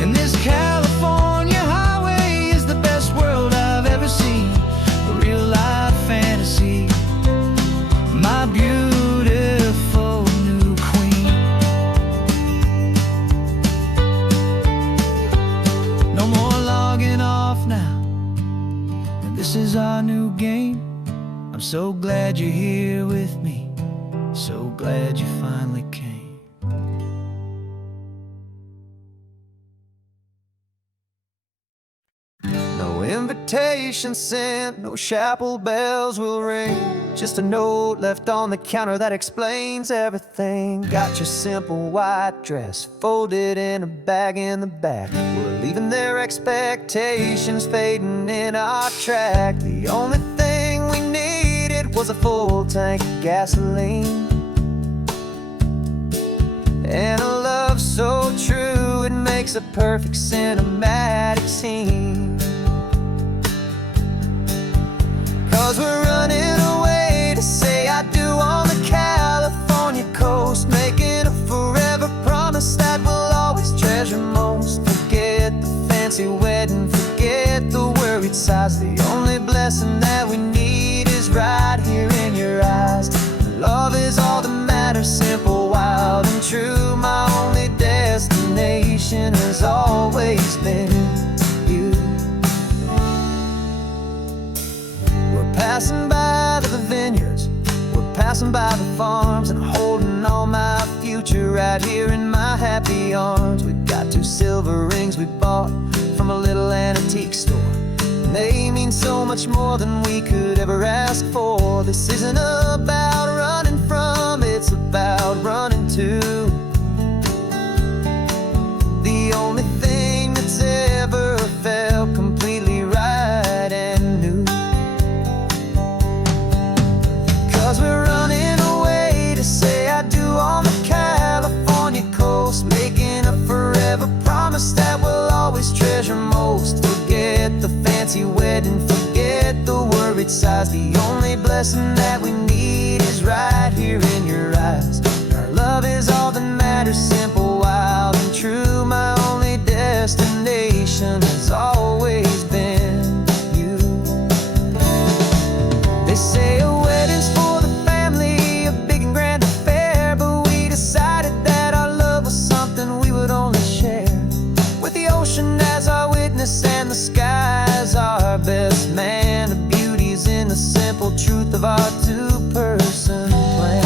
And this California highway is the best world I've ever seen, a real life fantasy, my beautiful new queen. No more logging off now, and this is our new game. I'm so glad you're here with me, so glad you finally came. No invitation sent, no chapel bells will ring, just a note left on the counter that explains everything. Got your simple white dress folded in a bag in the back. We're leaving their expectations fading in our track. The only thing we needed was a full tank of gasoline, and a love so true it makes a perfect cinematic scene. 'Cause we're running away to say I do on the California coast, making a forever promise that we'll always treasure most. Forget the fancy wedding, forget the worried sighs. The only blessing that we need is right here in your eyes. Love is all that matters, simple, wild, and true. My only destination has always been you. We're passing by the vineyards, we're passing by the farms, and holding on my future right here in my happy arms. We've got 2 silver rings we bought from a little antique store. and they mean so much more than we could ever ask for. This isn't about running from, it's about running to the only thing that's ever felt completely right and new. 'Cause we're running away to say I do on the California coast, making a forever promise that we'll always treasure most. Forget the fancy wedding, forget the worried sighs. The only blessing that we need is right here in your eyes. Our love is all that matters, simple, wild, and true. My only destination has always been you. They say a wedding's for the family, a big and grand affair, but we decided that our love was something we would only share with the ocean as our witness and the sky as our best man. The beauty's in the simple truth of our two-person plan.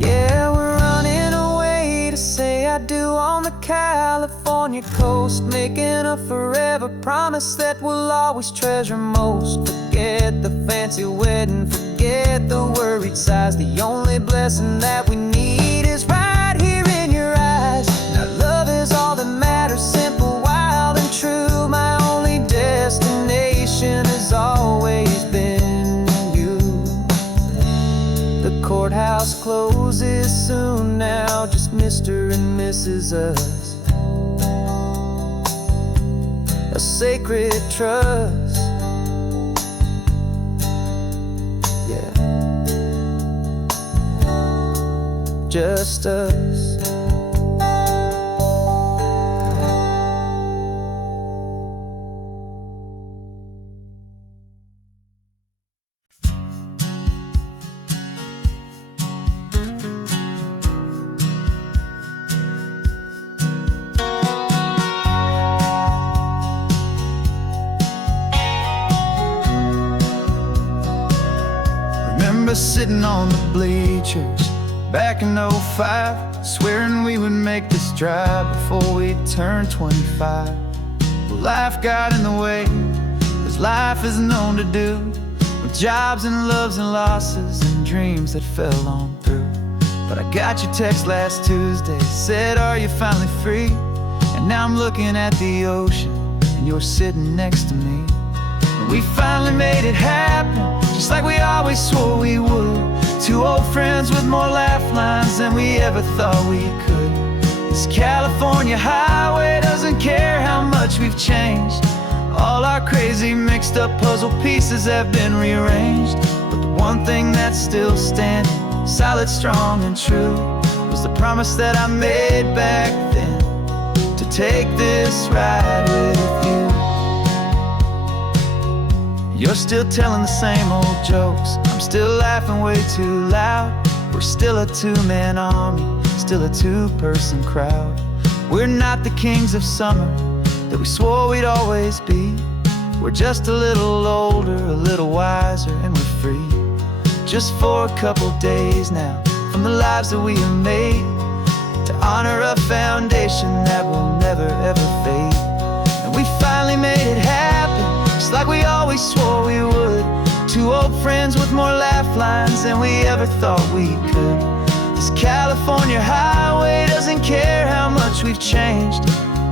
Yeah, we're running away to say I do on the California coast, making a forever promise that we'll always treasure most. Forget the fancy wedding, forget the worried sighs. The only blessing that we need is right here in your eyes. Now love is all that matters, simple, wild, and true. My only destination has always been you. The courthouse closes soon now, just Mr. and Mrs. Us. A sacred trust, yeah, just us. Remember sitting on the bleachers back in '05, swearing we would make this drive before we turned 25. Well, life got in the way, as life is known to do, with jobs and loves and losses and dreams that fell on through. But I got your text last Tuesday, said, are you finally free? And now I'm looking at the ocean, and you're sitting next to me. And we finally made it happen, just like we always swore we would. Two old friends with more laugh lines than we ever thought we could. This California highway doesn't care how much we've changed. All our crazy mixed up puzzle pieces have been rearranged, but the one thing that's still standing, solid, strong, and true, was the promise that I made back then, to take this ride with you. You're still telling the same old jokes, I'm still laughing way too loud. We're still a two-man army, still a two-person crowd. We're not the kings of summer that we swore we'd always be. We're just a little older, a little wiser, and we're free. Just for a couple days now, from the lives that we have made, to honor a foundation that will never ever fade. And we finally made it happen, just like we always swore we would. Two old friends with more laugh lines than we ever thought we could. This California highway doesn't care how much we've changed.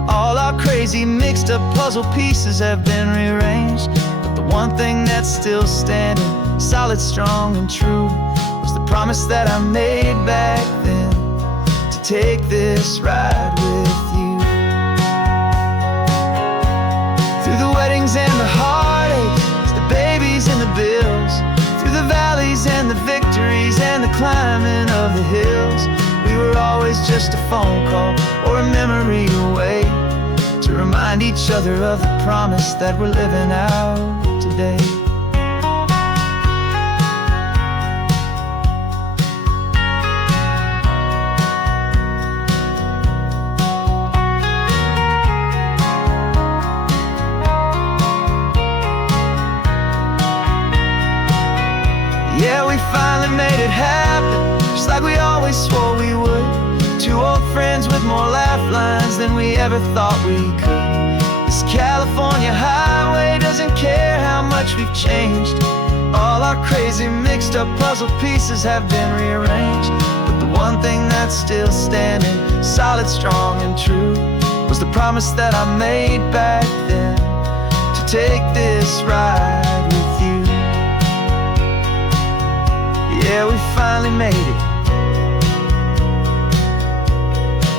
All our crazy mixed up puzzle pieces have been rearranged, but the one thing that's still standing, solid, strong, and true, was the promise that I made back then, to take this ride with you. Through the weddings and the heartaches, the babies and the bills, through the valleys and the victories and the climbing of the hills, we were always just a phone call or a memory away, to remind each other of the promise that we're living out today. places than we ever thought we could. This California highway doesn't care how much we've changed. All our crazy mixed up puzzle pieces have been rearranged, but the one thing that's still standing, solid, strong, and true, was the promise that I made back then, to take this ride with you. Yeah, we finally made it,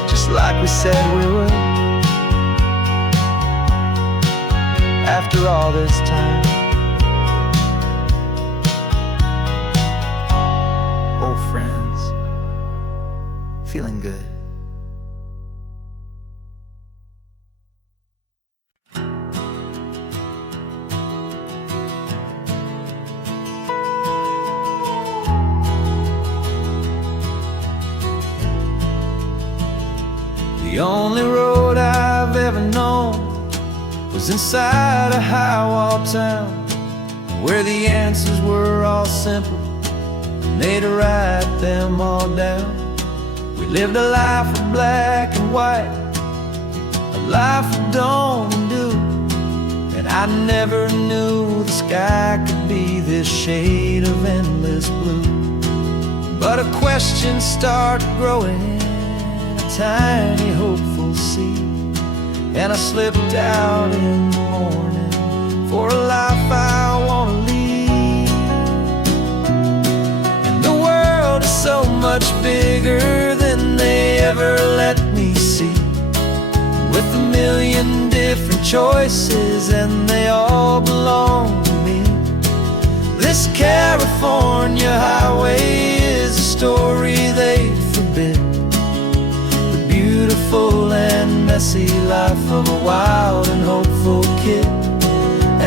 just like we said we would. After all this time, old friends, feeling good. The only road I've ever known was inside a high-wall town, where the answers were all simple, and they'd write them all down. We lived a life of black and white, a life of dawn and dew, and I never knew the sky could be this shade of endless blue. But a question started growing, a tiny hopeful seed, and I slipped out in the morning for a life I want to lead. And the world is so much bigger than they ever let me see, with a million different choices and they all belong to me. This California highway is a story they forbid, the beautiful and messy life of a wild and hopeful kid.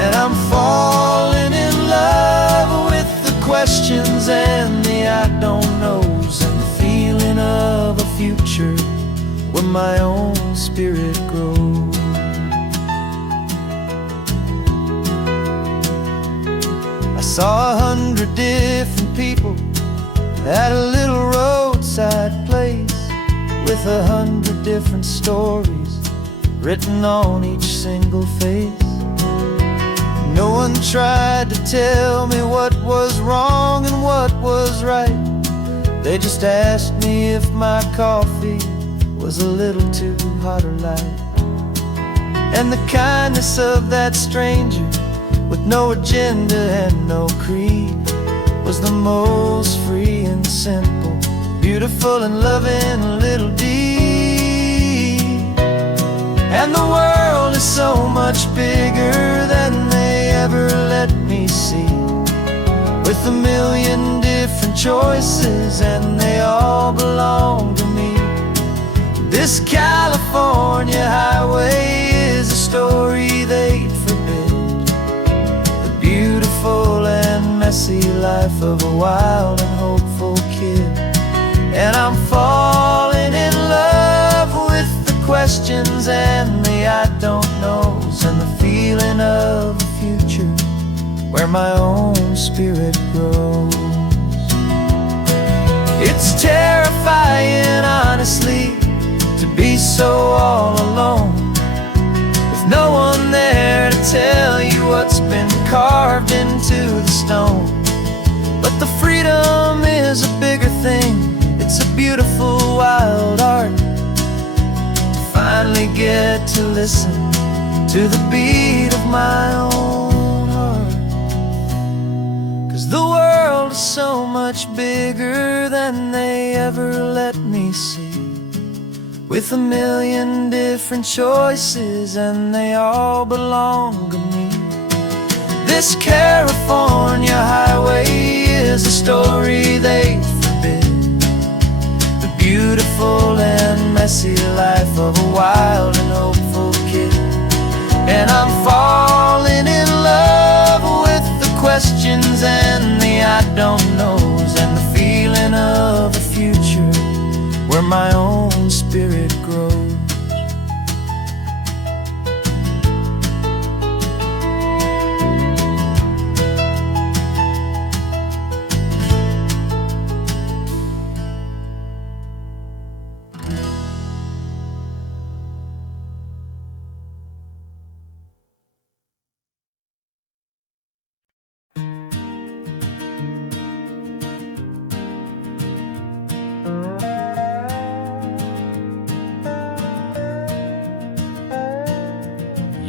And I'm falling in love with the questions and the I don't knows, and the feeling of a future where my own spirit grows. I saw 100 different people at a little roadside place, with 100 different stories written on each single face. No one tried to tell me what was wrong and what was right. They just asked me if my coffee was a little too hot or light. And the kindness of that stranger, with no agenda and no creed, was the most free and simple, beautiful and loving little deed. And the world is so much bigger than they ever let me see, with a million different choices and they all belong to me. This California highway is a story they'd forbid, the beautiful and messy life of a wild and hopeful kid. And I'm falling in love with the questions and the I don't knows, and the feeling of a future where my own spirit grows. It's terrifying, honestly, to be so all alone, with no one there to tell you what's been carved into the stone. But the freedom is a bigger thing, it's a beautiful wild art, to finally get to listen to the beat of my own heart. 'Cause the world is so much bigger than they ever let me see, with a million different choices and they all belong to me. This California highway is a story they forbid, the beautiful and messy life of a wild and hopeful kid. And I'm falling in love with the questions and the I don't knows, and the feeling of a future where my own spirit grows.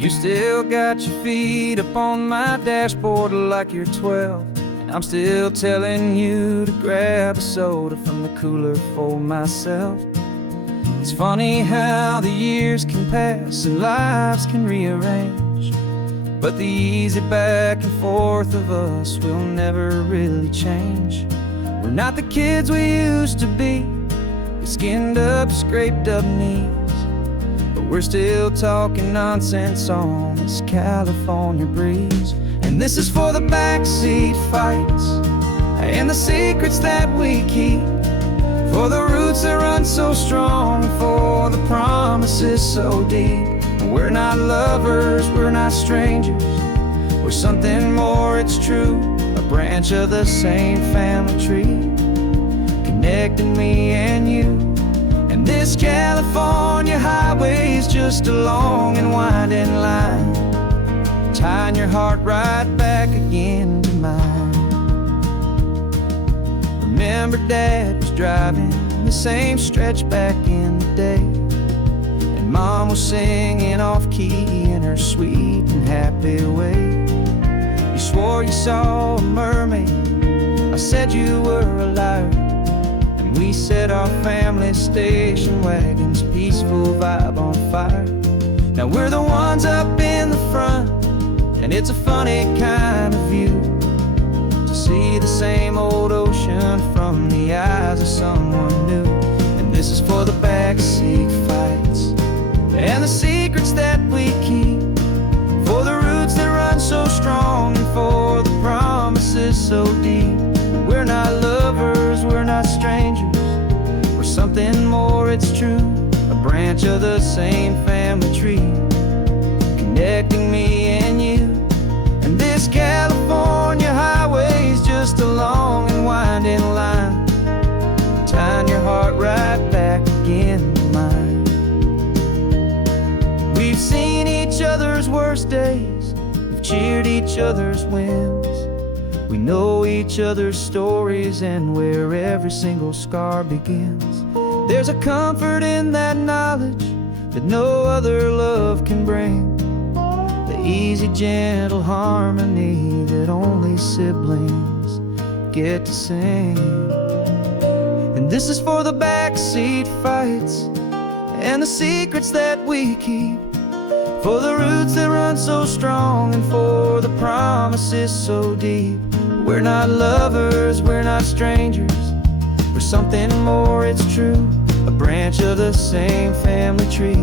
You still got your feet up on my dashboard like you're 12, and I'm still telling you to grab a soda from the cooler for myself. It's funny how the years can pass and lives can rearrange, but the easy back and forth of us will never really change. We're not the kids we used to be, with skinned up, scraped up knees, but we're still talking nonsense on this California breeze. And this is for the backseat fights and the secrets that we keep, for the roots that run so strong, for the promises so deep. We're not lovers, we're not strangers, we're something more, it's true. A branch of the same family tree, connecting me and you. And this California highway's just a long and winding line, tying your heart right back again to mine. Remember Dad was driving the same stretch back in the day, and Mom was singing off-key in her sweet and happy way. You swore you saw a mermaid, I said you were a liar, and we set our family station wagon's peaceful vibe on fire. Now we're the ones up in the front, and it's a funny kind of view to see the same old ocean from the eyes of someone new. And this is for the backseat fights and the secrets that we keep, for the roots that run so strong, and for the promises so deep. We're not lovers, we're not strangers, we're something more, it's true. A branch of the same family tree, connecting me and you. And this California highway's just a long and winding line, tying your heart right back again to mine. We've seen each other's worst days, we've cheered each other's wins, we know each other's stories and where every single scar begins. There's a comfort in that knowledge that no other love can bring, the easy, gentle harmony that only siblings get to sing. And this is for the backseat fights and the secrets that we keep, for the roots that run so strong, and for the promises so deep. We're not lovers, we're not strangers, we're something more, it's true. A branch of the same family tree,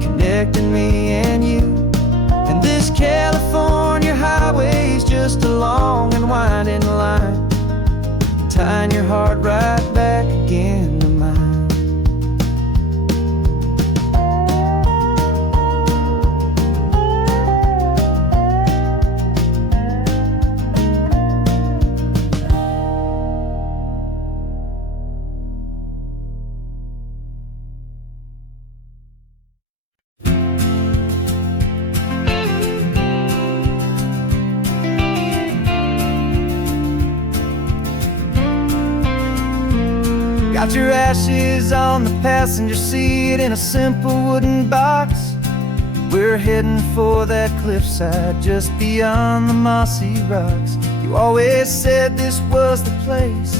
connecting me and you. And this California highway's just a long and winding line, tying your heart right back again to mine. Got your ashes on the passenger seat in a simple wooden box. We're heading for that cliffside just beyond the mossy rocks. You always said this was the place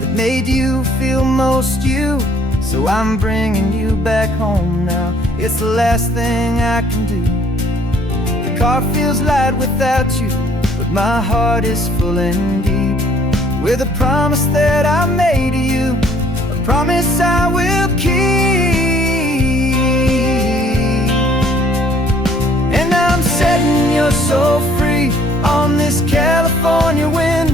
that made you feel most you, so I'm bringing you back home now. It's the last thing I can do. The car feels light without you, but my heart is full and deep with a promise that I made to you, a promise I will keep. And I'm setting your soul free on this California wind,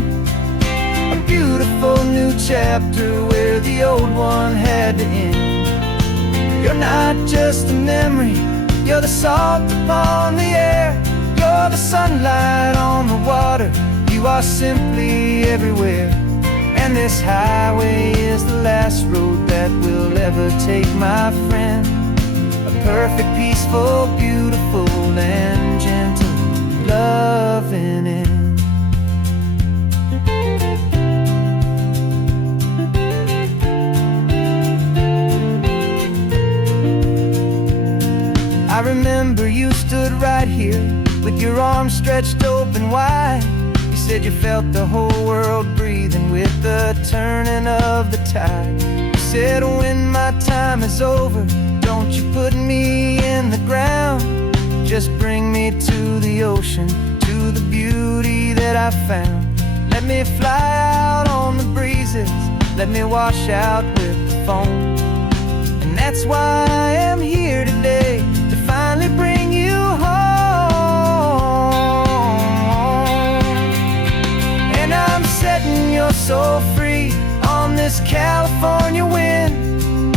a beautiful new chapter where the old one had to end. You're not just a memory, you're the salt upon the air, you're the sunlight on the water, you are simply everywhere. And this highway is the last road that we'll ever take, my friend. A perfect, peaceful, beautiful, and gentle loving end. I remember you stood right here with your arms stretched open wide. You said you felt the whole world breathing with the turning of the tide. You said, when my time is over, don't you put me in the ground. Just bring me to the ocean, to the beauty that I found. Let me fly out on the breezes, let me wash out with the foam. And that's why I am here today, to finally bring you home. And I'm setting your soul free on this California wind,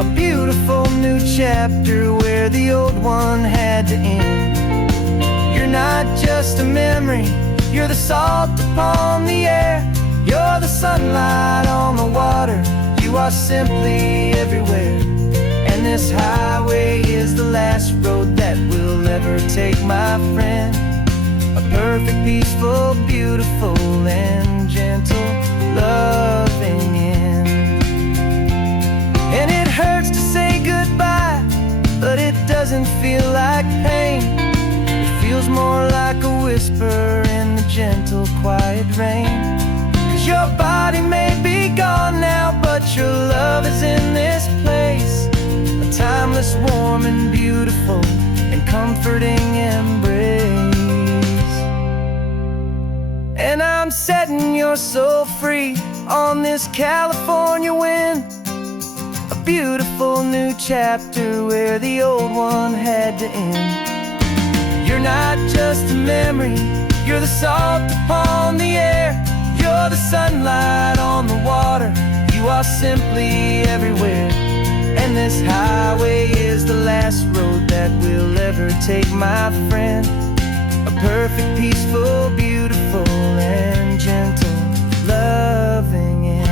a beautiful new chapter where the old one had to end. You're not just a memory, you're the salt upon the air. You're the sunlight on the water, you are simply everywhere. And this highway is the last road that we'll ever take, my friend. A perfect, peaceful, beautiful, and gentle, loving end. And it hurts to say goodbye, but it doesn't feel like pain. It feels more like a whisper in the gentle, quiet rain. 'Cause your body may be gone now, but your love is in this place, a timeless, warm, and beautiful, and comforting embrace. And I'm setting your soul free on this California wind, a beautiful new chapter where the old one had to end. You're not just a memory, you're the salt upon the air. You're the sunlight on the water, you are simply everywhere. And this highway is the last road that we'll ever take, my friend. A perfect, peaceful, beautiful, and gentle, loving end.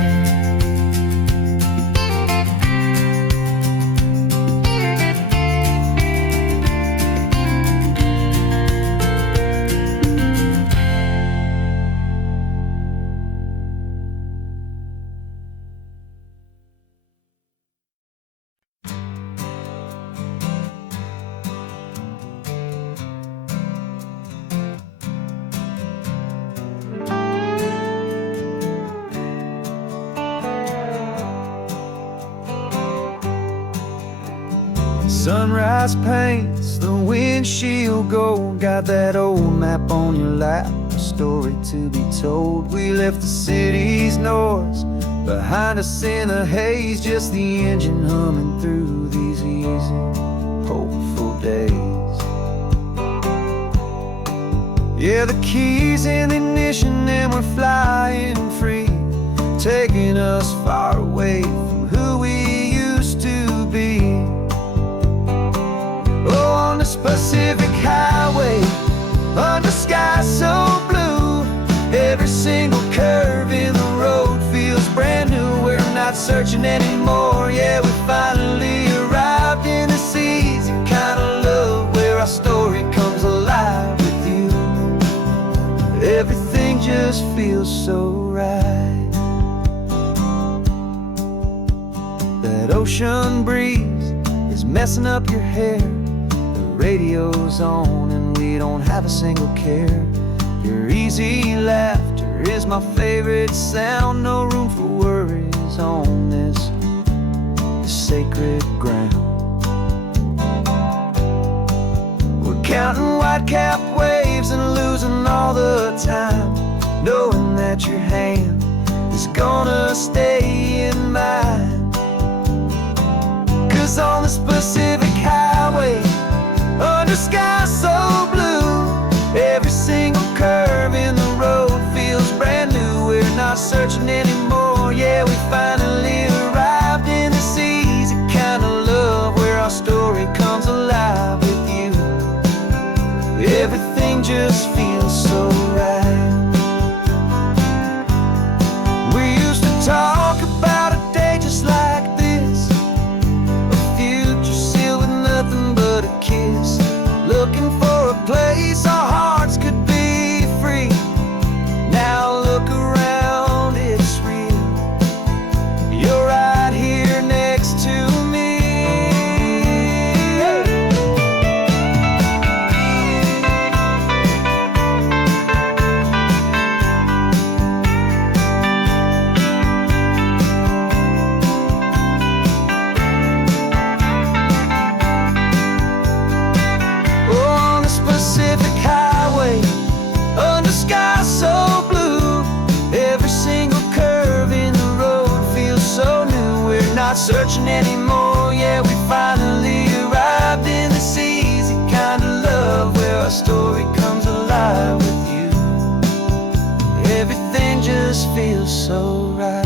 Sunrise paints the windshield gold. Got that old map on your lap, a story to be told. We left the city's noise behind us in the haze, just the engine humming through these easy, hopeful days. Yeah, the keys in the ignition and we're flying free, taking us far away from who we used to be. Oh, on this Pacific highway, under sky so blue, every single curve in the road feels brand new. We're not searching anymore, yeah, we finally arrived in this easy kind of love, where our story comes alive with you. Everything just feels so right. That ocean breeze is messing up your hair, radio's on and we don't have a single care. Your easy laughter is my favorite sound. No room for worries on this sacred ground. We're counting white-cap waves and losing all the time, knowing that your hand is gonna stay in mine. 'Cause on this Pacific highway, under sky so blue, every single curve in the road feels brand new. We're not searching anymore, yeah, we finally arrived in this easy kind of love, where our story comes alive with you. Everything just feels so right. We used to talk about a day just like this, a future sealed with nothing but a kiss, looking for a place our hearts could be free. Now look around, it's real. You're right here next to me. waiting anymore. Yeah, we finally arrived in this easy kind of love where our story comes alive with you. Everything just feels so right.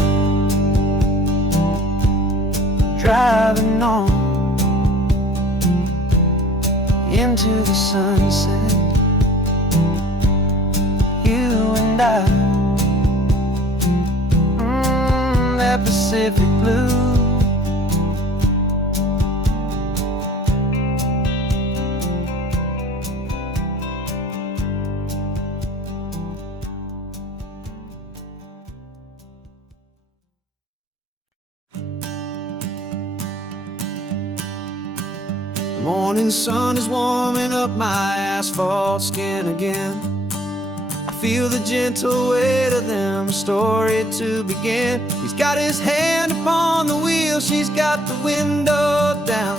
Driving on into the sunset, you and I, that Pacific blue. The morning sun is warming up my asphalt skin again. I feel the gentle weight of them, story to begin. He's got his hand upon the wheel, she's got the window down.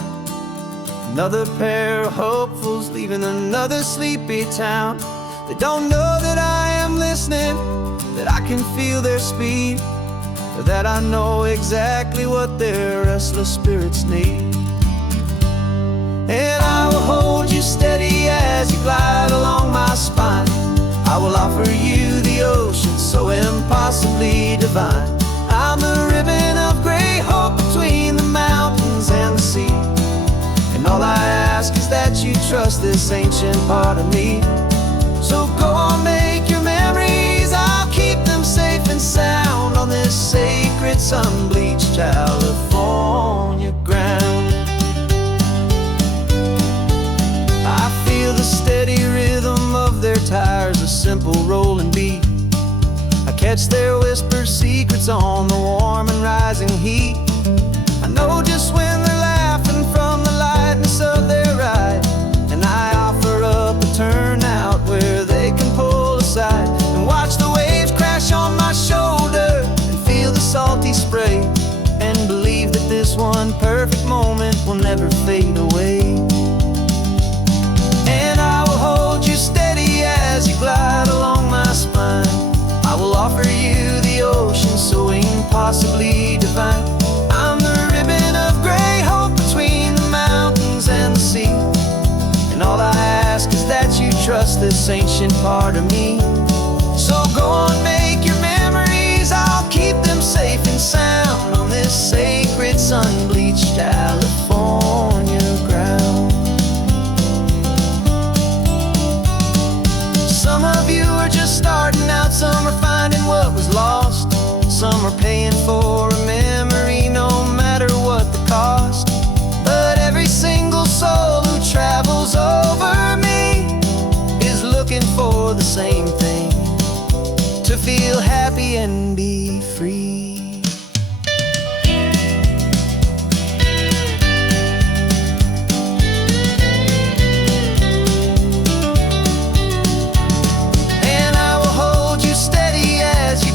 Another pair of hopefuls leaving another sleepy town. They don't know that I am listening, that I can feel their speed, or that I know exactly what their restless spirits need. And I will hold you steady as you glide along my spine. I will offer you the ocean so impossibly divine. I'm the ribbon of gray hope between the mountains and the sea. And all I ask is that you trust this ancient part of me. So go on, make your memories, I'll keep them safe and sound on this sacred sun-bleached California ground. The steady rhythm of their tires, a simple rolling beat. I catch their whispered secrets on the warm and rising heat. I know just when they're laughing from the lightness of their ride, and I offer up a turnout where they can pull aside and watch the waves crash on my shoulder and feel the salty spray, and believe that this one perfect moment will never fade away. Steady as you glide along my spine, I will offer you the ocean so impossibly divine. I'm the ribbon of gray hope between the mountains and the sea. And all I ask is that you trust this ancient part of me. So go on, make your memories, I'll keep them safe and sound on this sacred sun-bleached California ground. Some of you are just starting out, some are finding what was lost, some are paying for a memory no matter what the cost. But every single soul who travels over me is looking for the same thing, to feel happy and be free.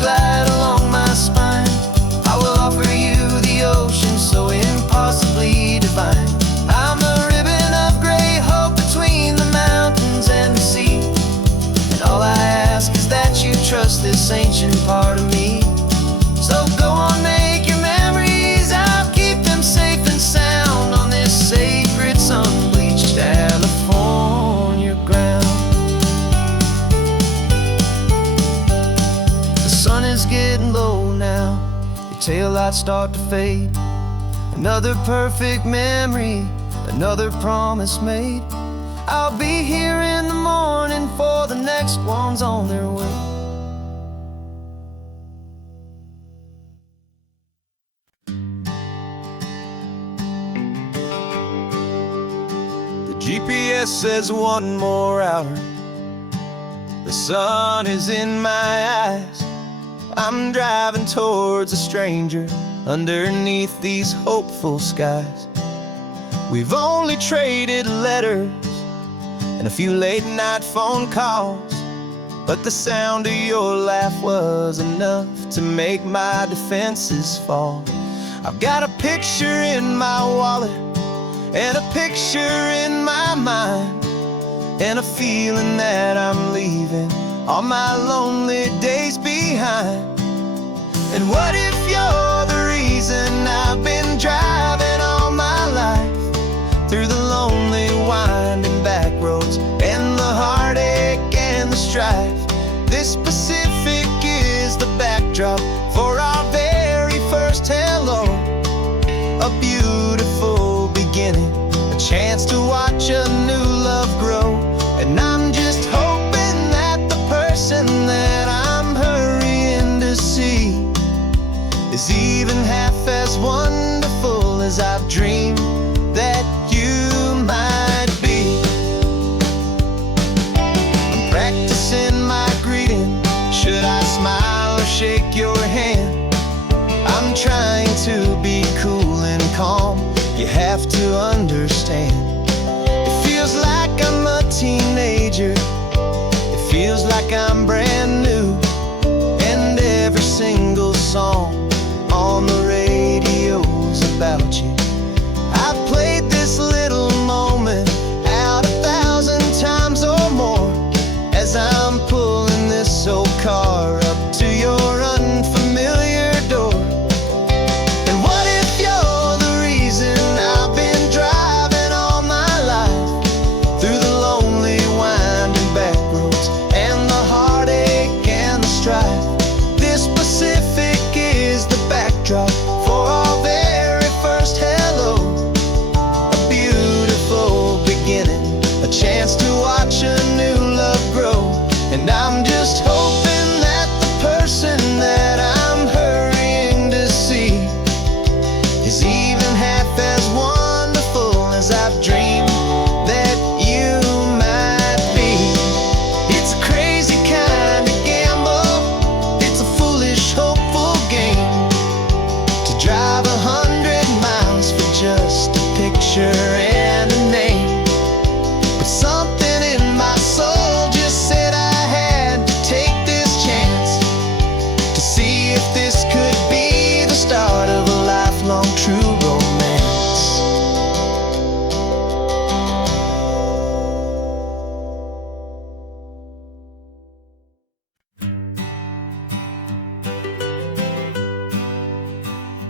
Glide along my spine, I will offer you the ocean so impossibly divine. I'm the ribbon of gray hope between the mountains and the sea. And all I ask is that you trust this ancient part of me. So go on, make your memories, I'll keep them safe and sound on this sacred sun-bleached California ground. The sun is getting low now, your taillights start to fade. Another perfect memory, another promise made. I'll be here in the morning for the next ones on their way. The GPS says one more hour. The sun is in my eyes. I'm driving towards a stranger underneath these hopeful skies. We've only traded letters and a few late night phone calls, but the sound of your laugh was enough to make my defenses fall. I've got a picture in my wallet and a picture in my mind, and a feeling that I'm leaving all my lonely days behind. And what if you're the reason I've been driving This Pacific is the backdrop for our very first hello. A beautiful beginning, a chance to watch a new love grow. And I'm just hoping that the person that I'm hurrying to see is even half as wonderful as I've dreamed that you might be. I'm practicing my greeting. Should I smile or shake your hand? I'm trying to be cool and calm. You have to understand. It feels like I'm a teenager. It feels like I'm brand new. And every single song on the radio's about you. I've played this little moment out 1,000 times or more as I'm pulling this old car up to your unfamiliar door. And what if you're the reason I've been driving all my life through the lonely winding back roads and the heartache and the strife? This Pacific is the backdrop for our very first hello. A beautiful beginning, a chance to watch a new love grow. And I'm just hoping that the person that I'm hurrying to see is even half as wonderful as I've dreamed that you might be. It's a crazy kind of gamble. It's a foolish, hopeful game to drive 100 miles for just a picture and a name. But something in my soul just said I had to take this chance to see if this could be the start of a lifelong true romance.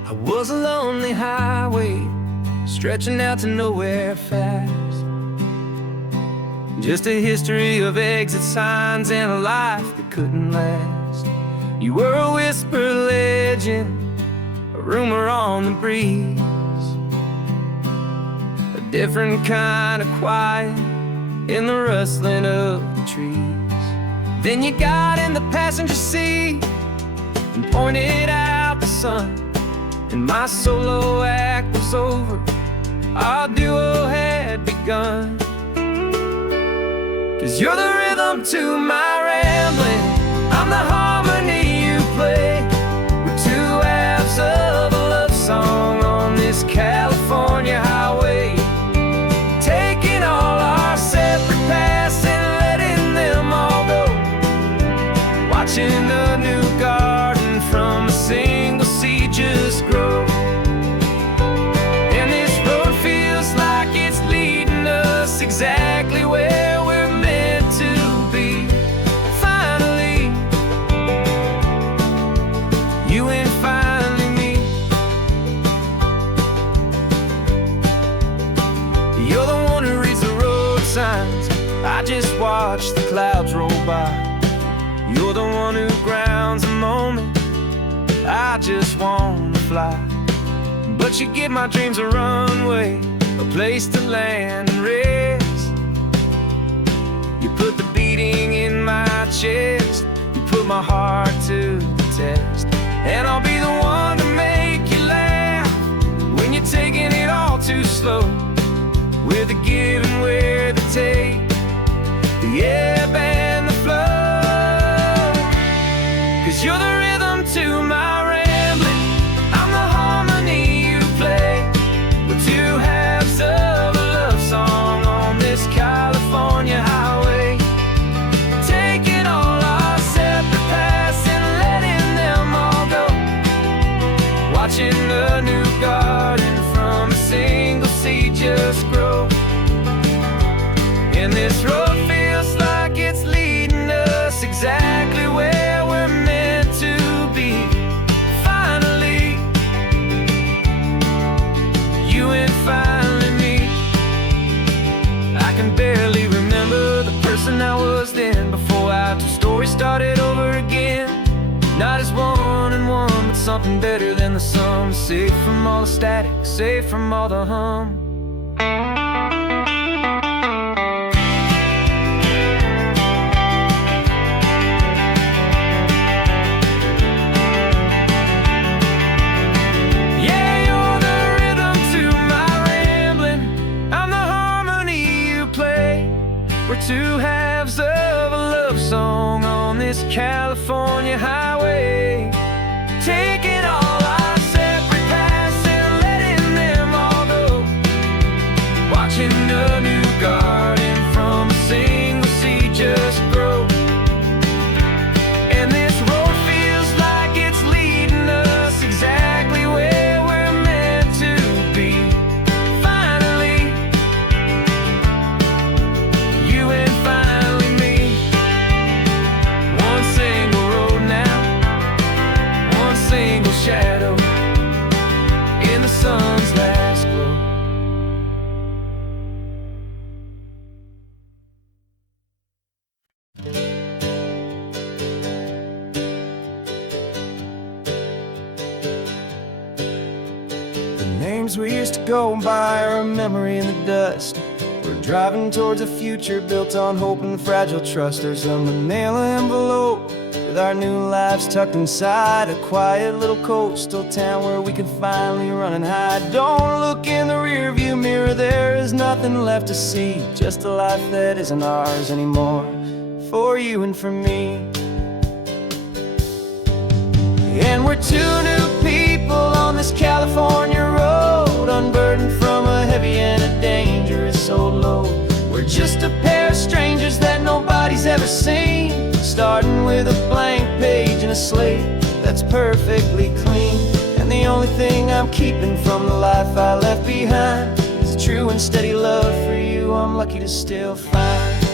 I was a lonely highway stretching out to nowhere fast. Just a history of exit signs and a life that couldn't last. You were a whisper legend, a rumor on the breeze, a different kind of quiet in the rustling of the trees. Then you got in the passenger seat and pointed out the sun, and my solo act was over, our duo had begun. 'Cause you're the rhythm to my rambling, I'm the harmony you play. We're two halves of a love song on this California highway, taking all our separate paths and letting them all go, watching a new garden from a single seed just grow. And this road feels like it's leading us exactly where we're meant to be. Finally, you and finally me. You're the one who reads the road signs, I just watch the clouds roll by. You're the one who grounds a moment, I just wanna fly. But you give my dreams a runway, a place to land and rest. You put the beating in my chest, you put my heart to the test. And I'll be the one to make you laugh when you're taking it all too slow. We're the give and we're the take, the ebb and the flow. 'Cause you're the rhythm to my rambling, I'm the harmony you play. We're two halves of a love song on this California highway, taking all our separate paths and letting them all go, watching a new garden from a single seed just grow. And this road feels like it's leading us exactly where we're meant to be. Finally, you and finally me. I can barely remember the person I was then before our two stories we started over again. Not as one and one, but something better than the sum. Safe from all the static, safe from all the hum. We're two halves of a love song on this California highway, taking all our separate paths and letting them all go, watching a new garden from a single seed just grow. And this road feels like it's leading us exactly where we're meant to be. Finally, you and finally me. One single road now, one single shadow in the sun's last glow. The names we used to go by are a memory in the dust. We're driving towards a future built on hope and fragile trust. There's a manila envelope with our new lives tucked inside, a quiet little coastal town where we can finally run and hide. Don't look in the rearview mirror, there is nothing left to see, just a life that isn't ours anymore, for you and for me. And we're two new people on this California road, unburdened from a heavy and a dangerous old load. We're just a pair of strangers that nobody's ever seen, starting with a blank page and a slate that's perfectly clean. And the only thing I'm keeping from the life I left behind is a true and steady love for you I'm lucky to still find.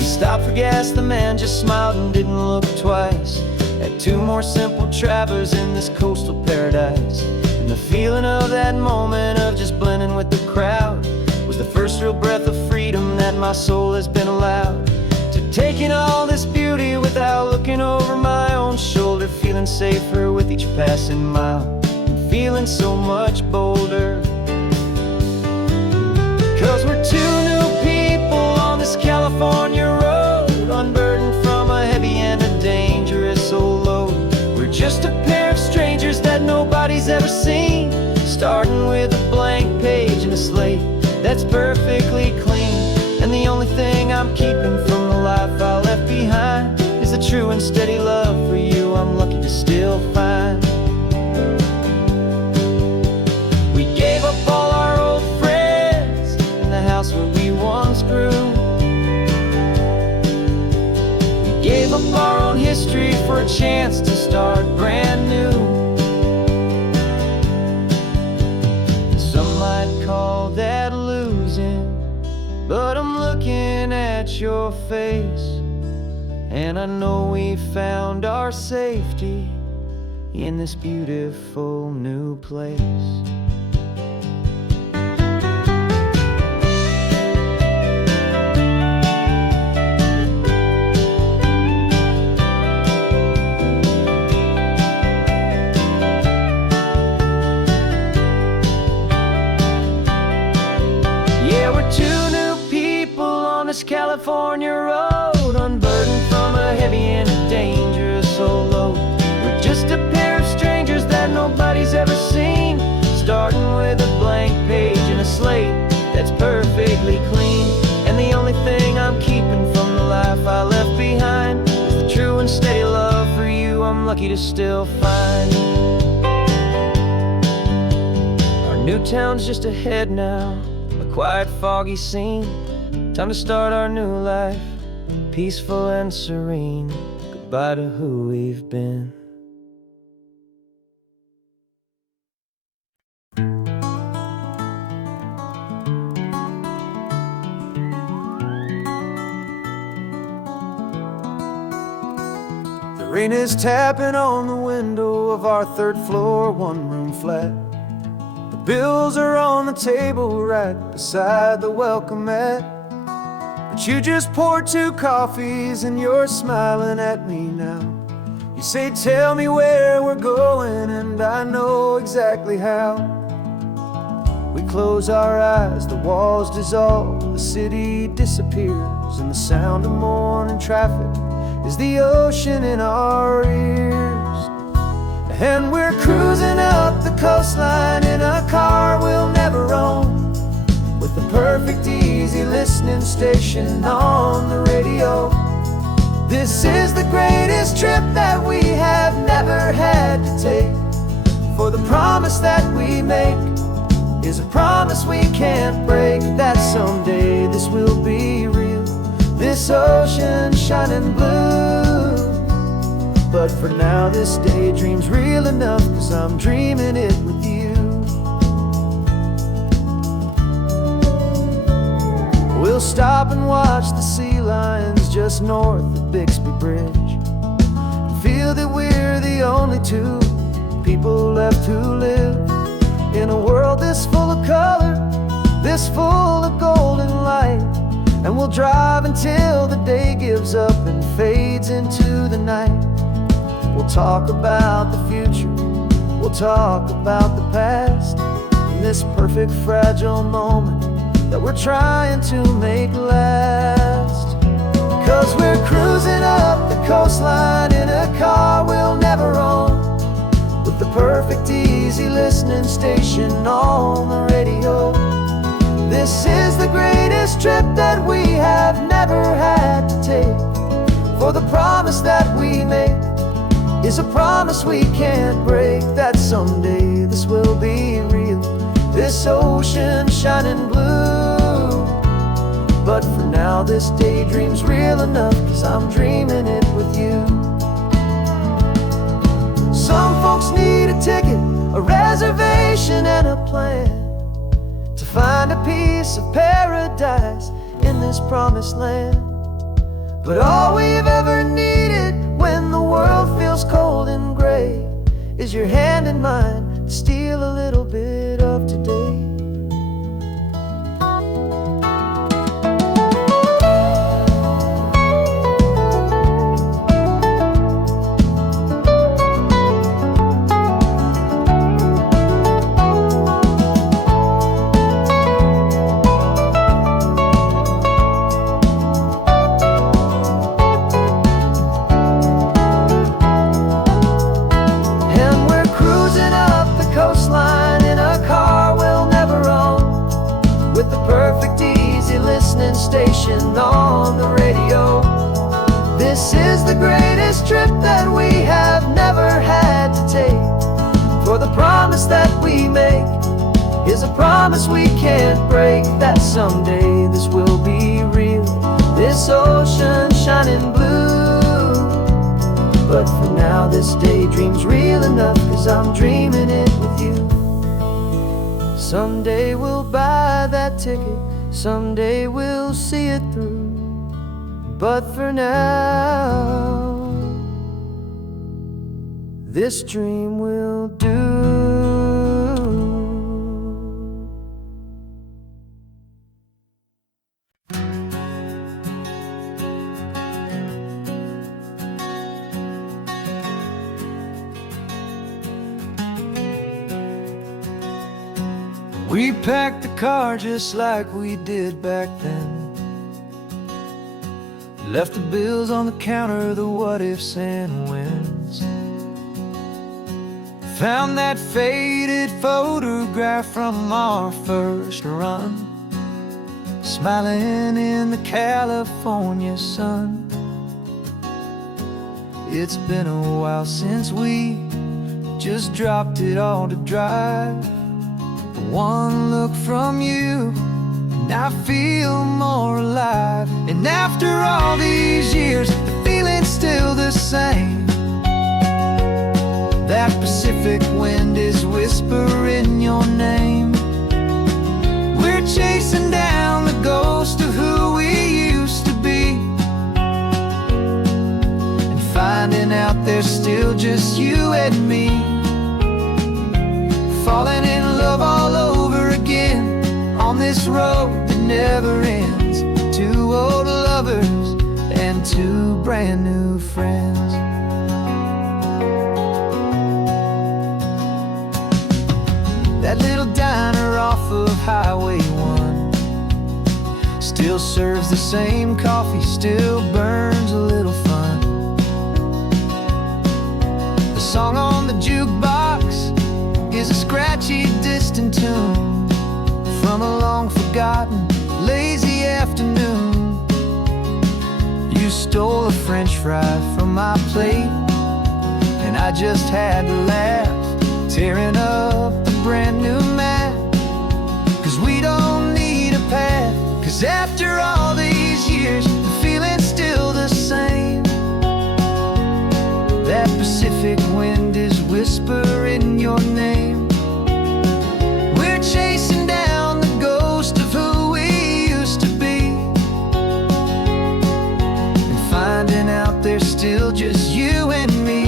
Stopped for gas, the man just smiled and didn't look twice. Had two more simple travelers in this coastal paradise. And the feeling of that moment of just blending with the crowd was the first real breath of freedom that my soul has been allowed to take in all this beauty without looking over my own shoulder, feeling safer with each passing mile and feeling so much bolder. 'Cause we're two new people on this California road, unburdened from a heavy and a dangerous old load. We're just a pair of strangers that nobody's ever seen, starting with a blank page and a slate that's perfectly clean. And the only thing I'm keeping from the life I left behind is a true and steady love for you I'm lucky to still find. We gave up all our old friends in the house where we once grew. Gave up our own history for a chance to start brand new. Some might call that losing, but I'm looking at your face, and I know we found our safety in this beautiful new place. California road, unburdened from a heavy and a dangerous old load. We're just a pair of strangers that nobody's ever seen, starting with a blank page and a slate that's perfectly clean. And the only thing I'm keeping from the life I left behind is the true and steady love for you I'm lucky to still find. Our new town's just ahead now, a quiet foggy scene. Time to start our new life, peaceful and serene. Goodbye to who we've been. The rain is tapping on the window of our third floor, one-room flat. The bills are on the table right beside the welcome mat. But you just poured 2 coffees and you're smiling at me now. You say, tell me where we're going, and I know exactly how. We close our eyes, the walls dissolve, the city disappears, and the sound of morning traffic is the ocean in our ears. And we're cruising up the coastline in a car we'll never own, with the perfect easy listening station on the radio. This is the greatest trip that we have never had to take, for the promise that we make is a promise we can't break, that someday this will be real, this ocean shining blue. But for now this daydream's real enough, 'cause I'm dreaming it with you. We'll stop and watch the sea lions just north of Bixby Bridge, and feel that we're the only 2 people left who live in a world this full of color, this full of golden light. And we'll drive until the day gives up and fades into the night. We'll talk about the future, we'll talk about the past, in this perfect fragile moment that we're trying to make last. 'Cause we're cruising up the coastline in a car we'll never own, with the perfect easy listening station on the radio. This is the greatest trip that we have never had to take, for the promise that we make is a promise we can't break, that someday this will be real, this ocean shining blue. But for now this daydream's real enough, 'cause I'm dreaming it with you. Some folks need a ticket, a reservation and a plan, to find a piece of paradise in this promised land. But all we've ever needed when the world feels cold and gray is your hand in mine to steal a little bit of today. Station on the radio. This is the greatest trip that we have never had to take, for the promise that we make is a promise we can't break, that someday this will be real, this ocean shining blue. But for now this daydream's real enough, 'cause I'm dreaming it with you. Someday we'll buy that ticket, someday we'll see it through. But for now, this dream will do. We packed the car just like we did back then, left the bills on the counter, the what-ifs and whens. Found that faded photograph from our first run, smiling in the California sun. It's been a while since we just dropped it all to drive. One look from you and I feel more alive. And after all these years, the feeling's still the same. That Pacific wind is whispering your name. We're chasing down the ghost of who we used to be, and finding out there's still just you and me. Falling in love all over again on this road that never ends, to old lovers and two brand new friends. That little diner off of Highway 1 still serves the same coffee, still burns a little fun. The song on the jukebox is a scratchy, distant tune from a long-forgotten, lazy afternoon. You stole a French fry from my plate, and I just had to laugh, tearing up the brand new map. 'Cause we don't need a path, 'cause after all these years, the feeling's still the same. That Pacific wind is whispering your name. We're chasing down the ghost of who we used to be, and finding out there's still just you and me.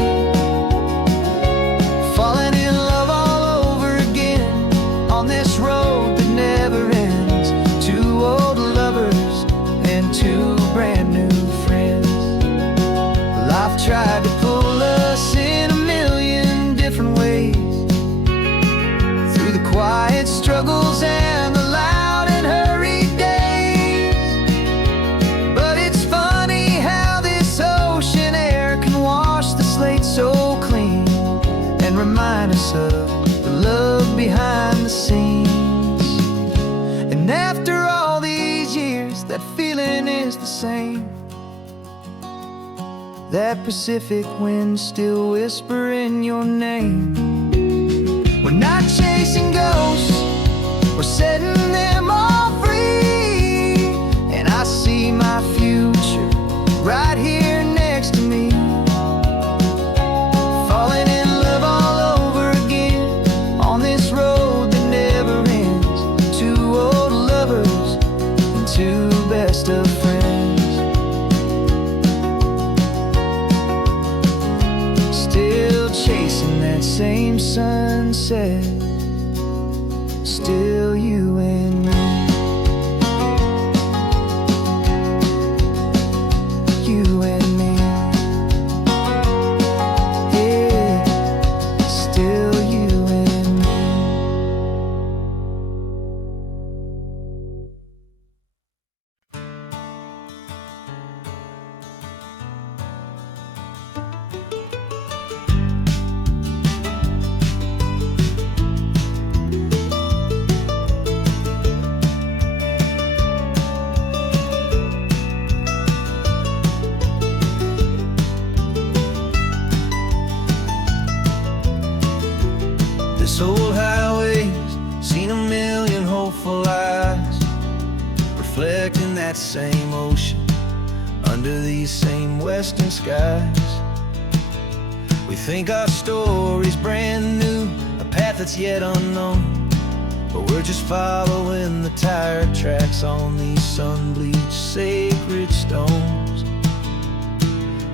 Falling in love all over again on this road that never ends. Two old lovers and two brand new friends. Life tried to pull us in a million different ways, through the quiet struggles and the loud and hurried days. But it's funny how this ocean air can wash the slate so clean and remind us of the love behind the scenes. And after all these years, that feeling is the same. That Pacific wind still whispering your name. We're not chasing ghosts, we're setting them all free. And I see my future right here next to me. Falling in love all over again on this road that never ends. Two old lovers and two best of friends. Still chasing that same sunset, still you and me. You and me. Yeah, still you and me. This old highway's seen a million hopeful eyes, reflecting that same ocean under these same western skies. We think our story's brand new, a path that's yet unknown, but we're just following the tire tracks on these sun-bleached sacred stones.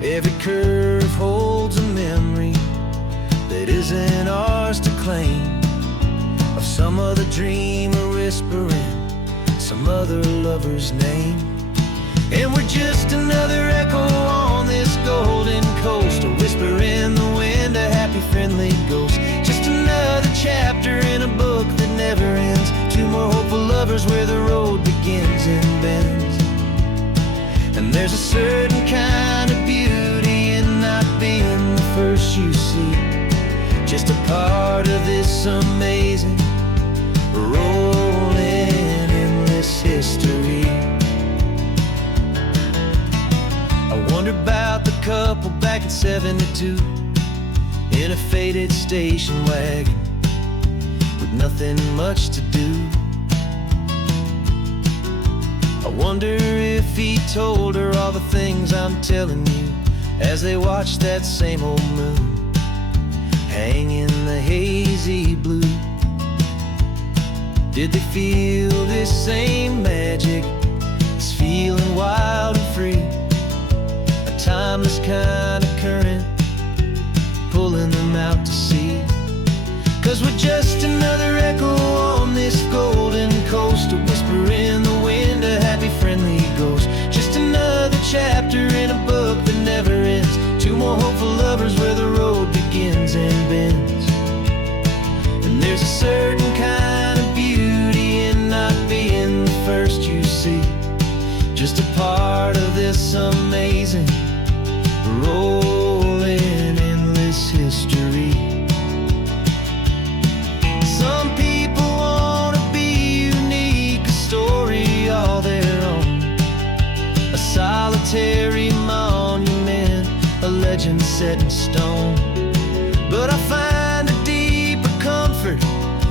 Every curve holds a memory that isn't ours to claim, of some other dreamer whispering some other lover's name. And we're just another echo on this golden coast, a whisper in the wind, a happy friendly ghost. Just another chapter in a book that never ends. Two more hopeful lovers where the road begins and bends. And there's a certain kind of beauty in not being the first you see, just a part of this amazing, rolling, endless history. I wonder about the couple back in '72 in a faded station wagon with nothing much to do. I wonder if he told her all the things I'm telling you as they watch that same old moon hang in the hazy blue. Did they feel this same magic, this feeling wild and free, a timeless kind of current pulling them out to sea? 'Cause we're just another echo on this golden coast, a whisper in the wind, a happy friendly ghost. this amazing, rolling, endless history. Some people want to be unique, a story all their own, a solitary monument, a legend set in stone. But I find a deeper comfort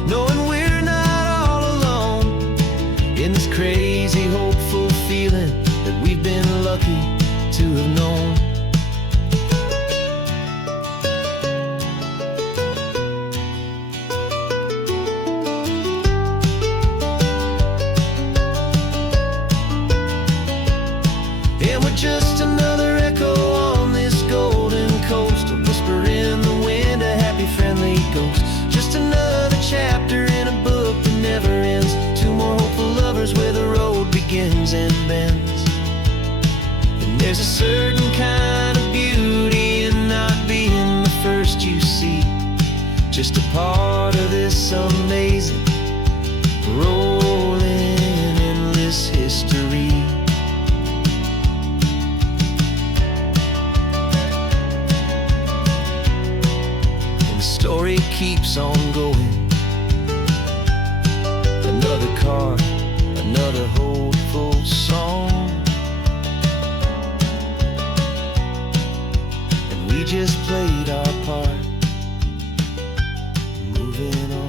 knowing we're not all alone in this crazy, hopeful feeling that we've been lucky to have known. And we're just another echo on this golden coast, a whisper in the wind, a happy, friendly ghost. Just another chapter in a book that never ends. Two more hopeful lovers where the road begins and bends. And there's a certain kind of beauty in not being the first you see, just a part of this amazing, rolling, endless history. Story keeps on going. Another card, another hopeful song, and we just played our part, moving on.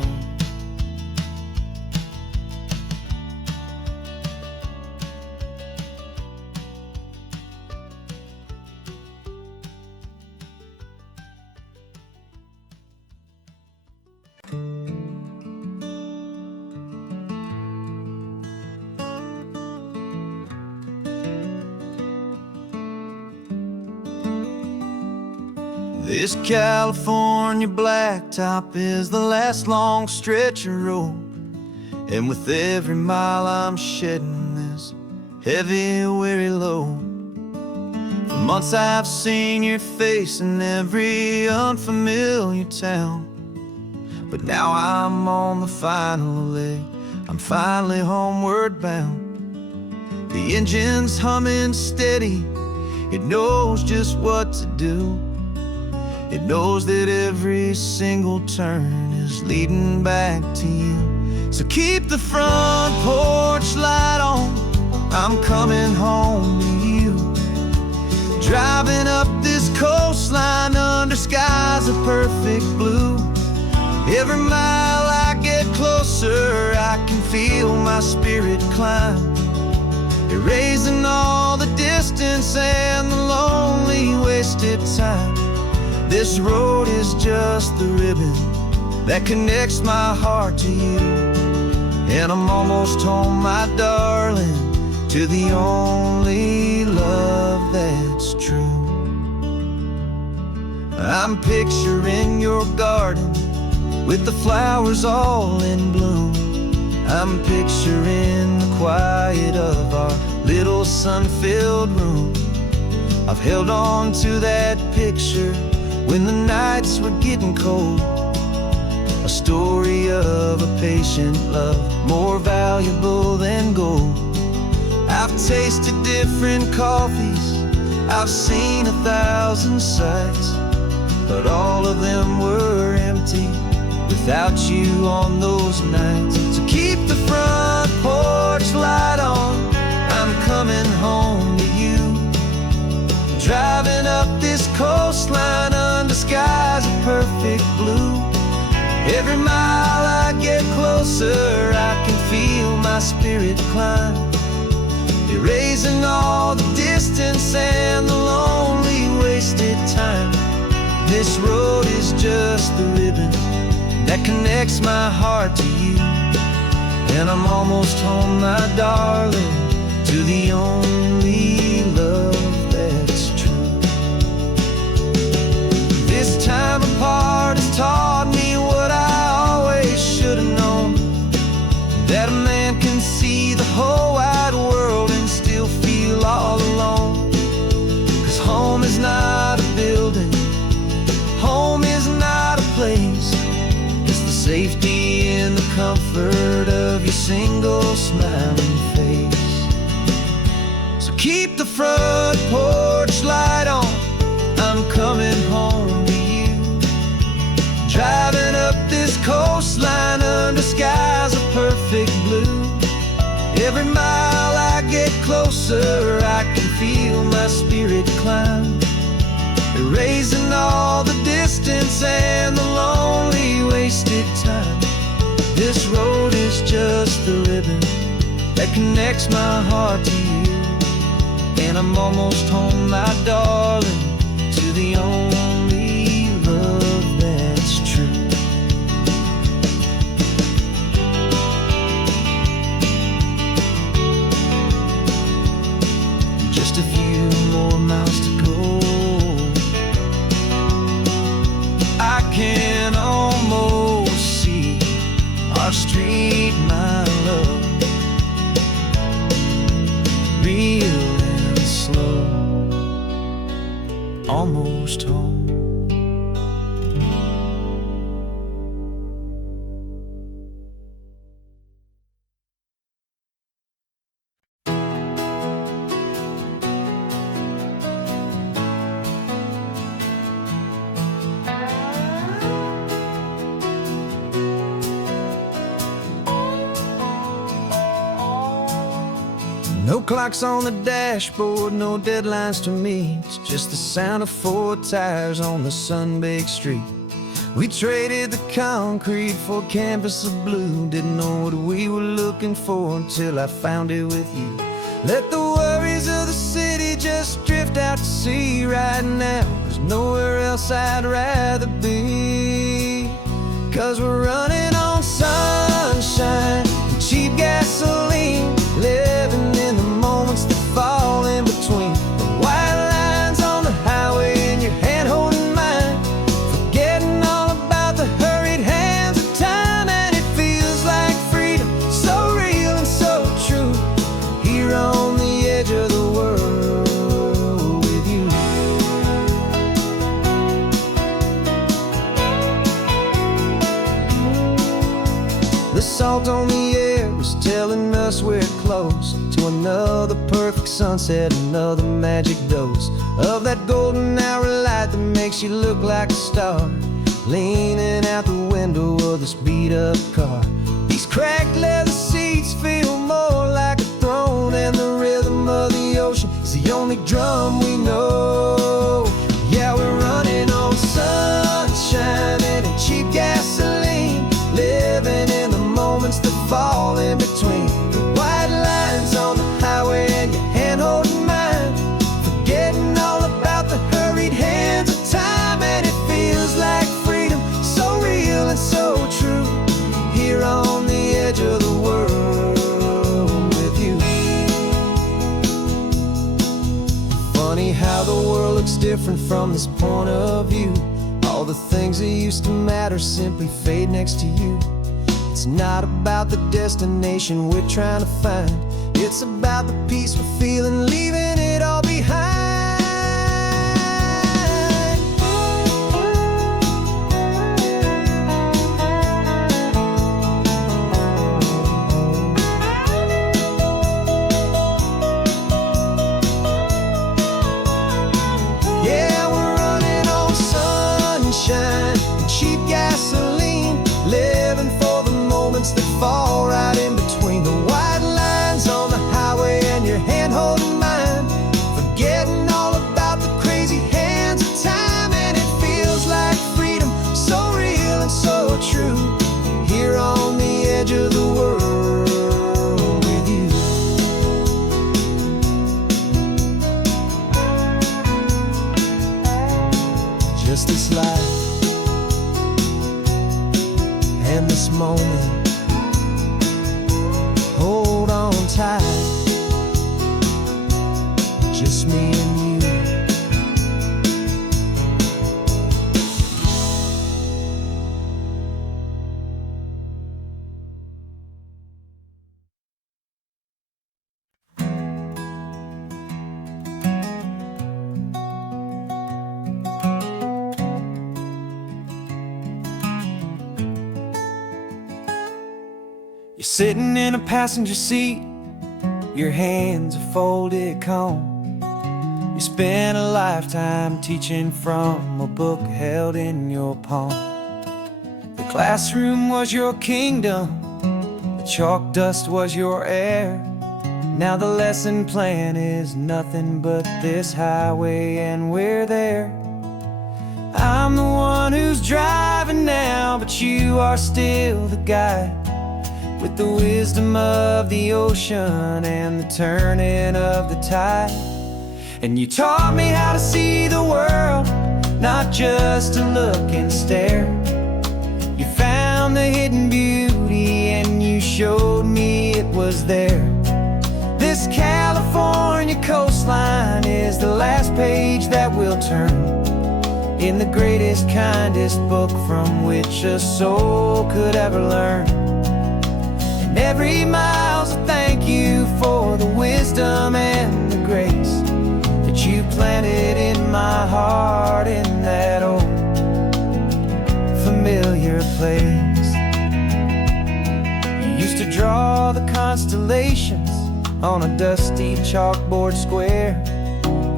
This California blacktop is the last long stretch of road, and with every mile I'm shedding this heavy, weary load. For months I've seen your face in every unfamiliar town, but now I'm on the final leg, I'm finally homeward bound. The engine's humming steady, it knows just what to do. It knows that every single turn is leading back to you. So keep the front porch light on, I'm coming home to you. Driving up this coastline under skies of perfect blue. Every mile I get closer, I can feel my spirit climb, erasing all the distance and the lonely wasted time. This road is just the ribbon that connects my heart to you, and I'm almost home, my darling, to the only love that's true. I'm picturing your garden with the flowers all in bloom. I'm picturing the quiet of our little sun-filled room. I've held on to that picture when the nights were getting cold, a story of a patient love, more valuable than gold. I've tasted different coffees, I've seen 1,000 sights, but all of them were empty without you on those nights. So keep the front porch light on, I'm coming home to you. Driving up this coastline under skies of perfect blue. Every mile I get closer, I can feel my spirit climb, erasing all the distance and the lonely wasted time. This road is just the ribbon that connects my heart to you, and I'm almost home, my darling, to the only love that's true. This time apart has taught me what I always should have known, that a man can see the whole wide world and still feel all alone. 'Cause home is not a building, home is not a place, it's the safety and the comfort of your single smiling face. So keep the front mile I get closer, I can feel my spirit climb, erasing all the distance and the lonely wasted time. This road is just the ribbon that connects my heart to you, and I'm almost home, my darling, to the only love that's true. Just a few more miles to go, I can almost see our street, my love, real and slow, almost home. No clocks on the dashboard, no deadlines to meet, it's just the sound of 4 tires on the sun-baked street. We traded the concrete for a canvas of blue, didn't know what we were looking for until I found it with you. Let the worries of the city just drift out to sea right now. There's nowhere else I'd rather be, 'cause we're running on sunshine and cheap gasoline, living in the moments that fall in between the white lines on the highway and your hand holding mine, forgetting all about the hurried hands of time. And it feels like freedom, so real and so true, here on the edge of the world with you. The salt on the air is telling us we're close to another perfect sunset, another magic dose of that golden hour light that makes you look like a star, leaning out the window of this beat-up car. These cracked leather seats feel more like a throne, and the rhythm of the ocean is the only drum we know. Yeah, we're running on sunshine and cheap gasoline, living in the moments that fall in between the white lines on the highway and your hand holding mine, forgetting all about the hurried hands of time. And it feels like freedom, so real and so true, here on the edge of the world with you. Funny how the world looks different from this point of view. All the things that used to matter simply fade next to you. It's not about the destination we're trying to find, it's about the peace we're feeling, leaving it all behind. Yeah, we're running on sunshine and cheap gasoline, living for the moments that fall right in between the white lines on the highway and your hand holding mine, forgetting all about the crazy hands of time. And it feels like freedom, so real and so true, here on the edge of the world with you. Just this life and this moment, hold on tight, just me and you. You're sitting in a passenger seat, your hands are folded calm. You spent a lifetime teaching from a book held in your palm. The classroom was your kingdom, the chalk dust was your air, Now the lesson plan is nothing but this highway, and we're there. I'm the one who's driving now, but you are still the guide, with the wisdom of the ocean and the turning of the tide. And you taught me how to see the world, not just to look and stare. You found the hidden beauty and you showed me it was there. This California coastline is the last page that we'll turn in the greatest, kindest book from which a soul could ever learn. And every mile's a thank you for the wisdom and the grace that you planted in my heart in that old familiar place. You used to draw the constellations on a dusty chalkboard square.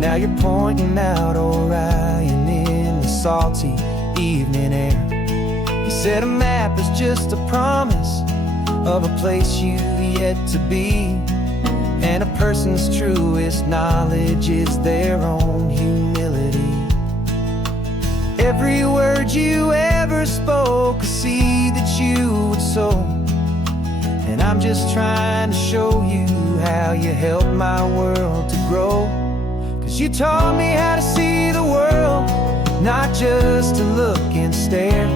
Now you're pointing out Orion in the salty evening air. You said a map is just a promise of a place you've yet to be, and a person's truest knowledge is their own humility. Every word you ever spoke, a seed that you would sow, and I'm just trying to show you how you helped my world to grow. 'Cause you taught me how to see the world, not just to look and stare.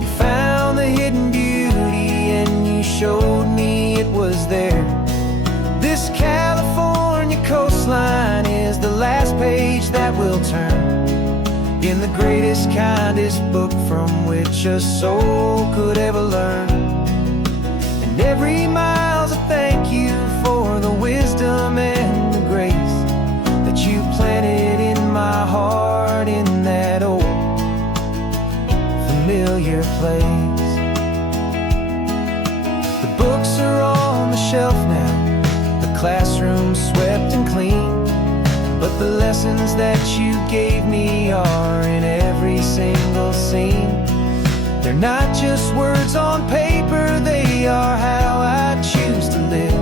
You found the hidden beauty and you showed me it was there. This California coastline is the last page that we'll turn in the greatest, kindest book from which a soul could ever learn. And every mile's a thank you for the wisdom and the grace that you planted in my heart in that old familiar place. The books are on the shelf now, the classroom swept and clean, but the lessons that you gave me are in every single scene. They're not just words on paper, they are how I choose to live.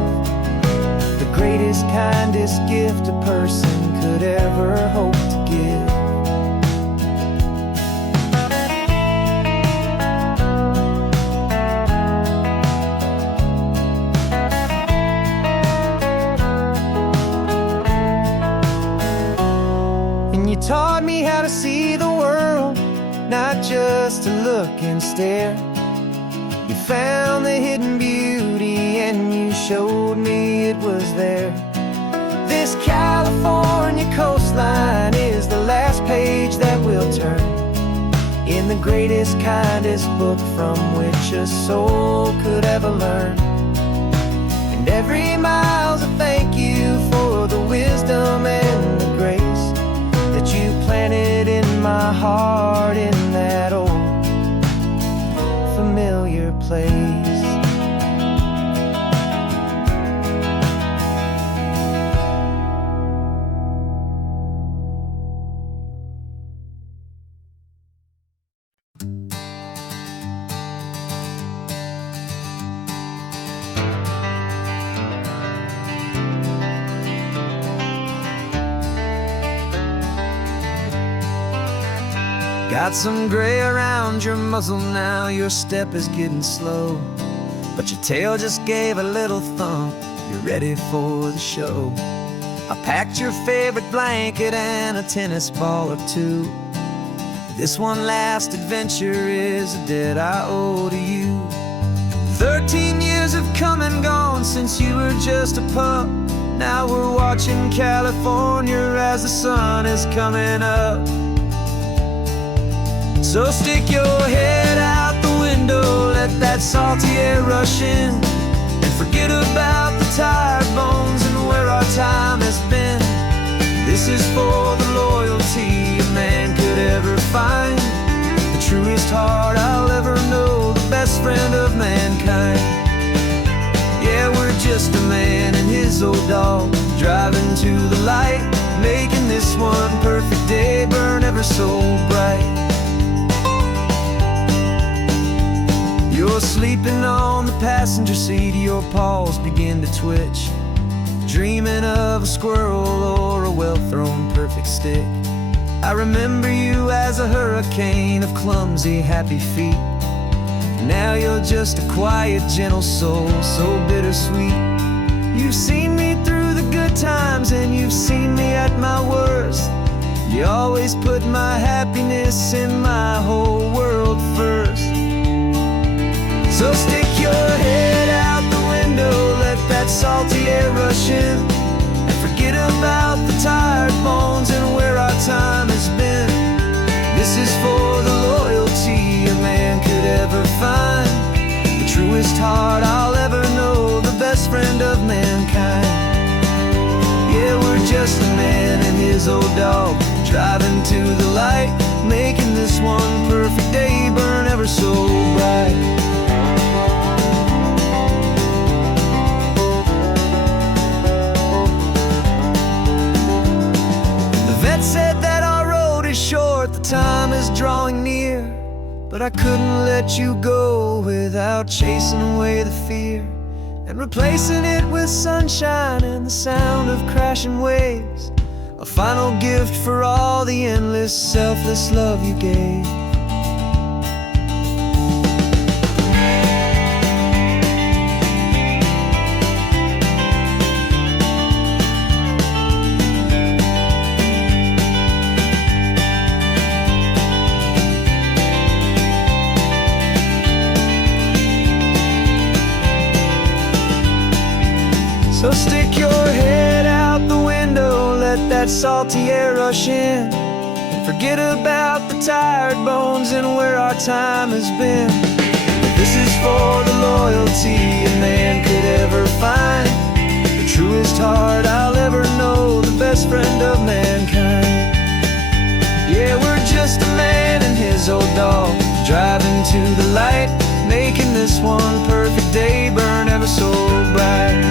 The greatest, kindest gift a person could ever hope to give. And you taught me how to see the world, not just to look and stare. You found the hidden beauty and you showed me it was there. This California coastline is the last page that we'll turn in the greatest, kindest book from which a soul could ever learn. And every mile's a thank you for the wisdom and the grace that you planted in my heart in that old familiar place. Got some gray around your muzzle now, your step is getting slow, but your tail just gave a little thump, you're ready for the show. I packed your favorite blanket and a tennis ball or two. This one last adventure is a debt I owe to you. 13 years have come and gone since you were just a pup. Now we're watching California as the sun is coming up. So stick your head out the window, let that salty air rush in, and forget about the tired bones and where our time has been. This is for the loyalty a man could ever find, the truest heart I'll ever know, the best friend of mankind. Yeah, we're just a man and his old dog, driving to the light, making this one perfect day burn ever so bright. You're sleeping on the passenger seat, your paws begin to twitch. dreaming of a squirrel or a well-thrown perfect stick. I remember you as a hurricane of clumsy, happy feet. Now you're just a quiet, gentle soul, so bittersweet. You've seen me through the good times and you've seen me at my worst. You always put my happiness and my whole world first. So stick your head out the window, let that salty air rush in, and forget about the tired bones and where our time has been. This is for the loyalty a man could ever find, the truest heart I'll ever know, the best friend of mankind. Yeah, we're just a man and his old dog, driving to the light, making this one perfect day burn ever so bright. Said that our road is short, the time is drawing near, but I couldn't let you go without chasing away the fear and replacing it with sunshine and the sound of crashing waves, a final gift for all the endless, selfless love you gave. So stick your head out the window, let that salty air rush in, and forget about the tired bones and where our time has been. This is for the loyalty a man could ever find, the truest heart I'll ever know, the best friend of mankind. Yeah, we're just a man and his old dog, driving to the light, making this one perfect day burn ever so bright.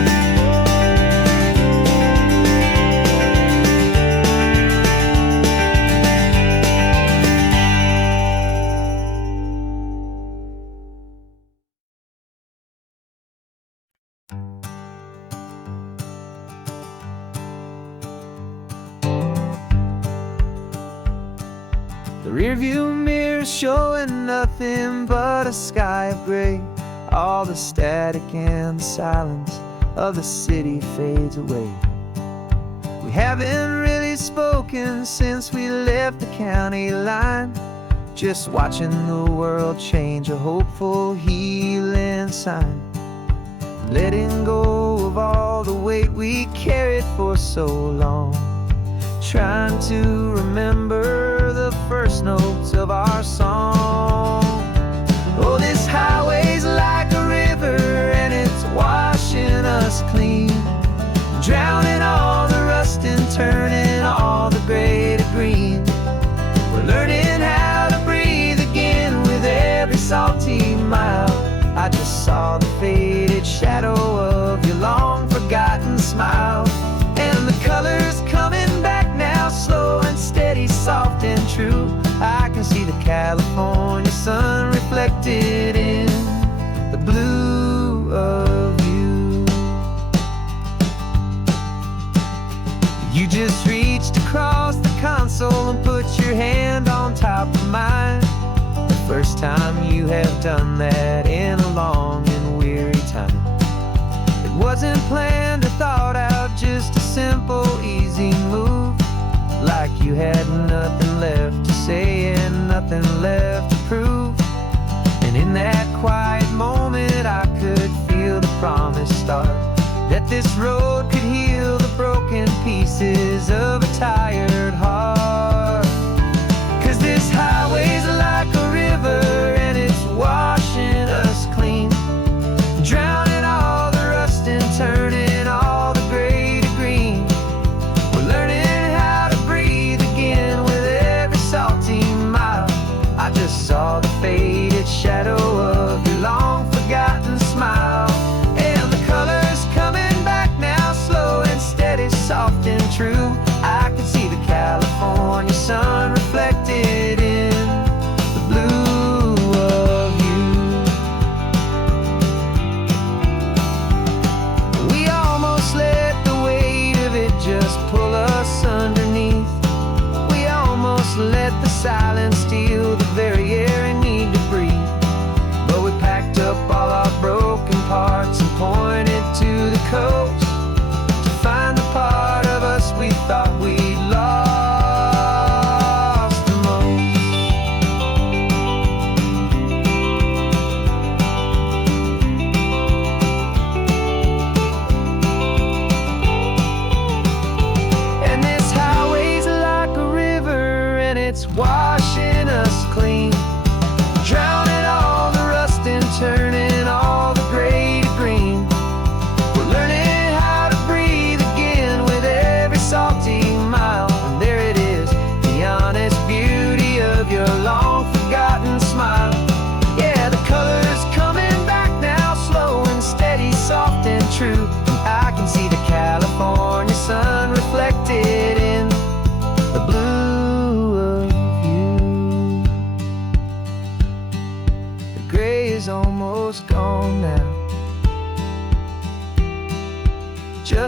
The rearview mirror's showing nothing but a sky of gray. All the static and the silence of the city fades away. We haven't really spoken since we left the county line, just watching the world change, a hopeful healing sign. Letting go of all the weight we carried for so long, trying to remember the first notes of our song. Oh, this highway's like a river and it's washing us clean, drowning all the rust and turning all the gray to green. We're learning how to breathe again with every salty mile. I just saw the faded shadow of your long forgotten smile, and the colors coming back now, slow and steady, soft and true. I can see the California sun reflected in the blue of you. You just reached across the console and put your hand on top of mine, the first time you have done that in a long and weary time. It wasn't planned or thought out, just a simple, easy move, like you had nothing left to say and nothing left to prove. And in that quiet moment I could feel the promise start, that this road could heal the broken pieces of a tired heart. 'Cause this highway's like a river and it's washing us clean, drowning all the rust and turning all the gray to green. We're learning how to breathe again with every salty mile. I just saw the faded shadow of your long forgotten smile, and the colors coming back now, slow and steady, soft and true. I can see the California sun reflected in the blue of you. We almost let the weight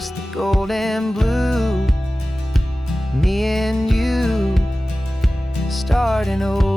just the gold and blue. Me and you starting over.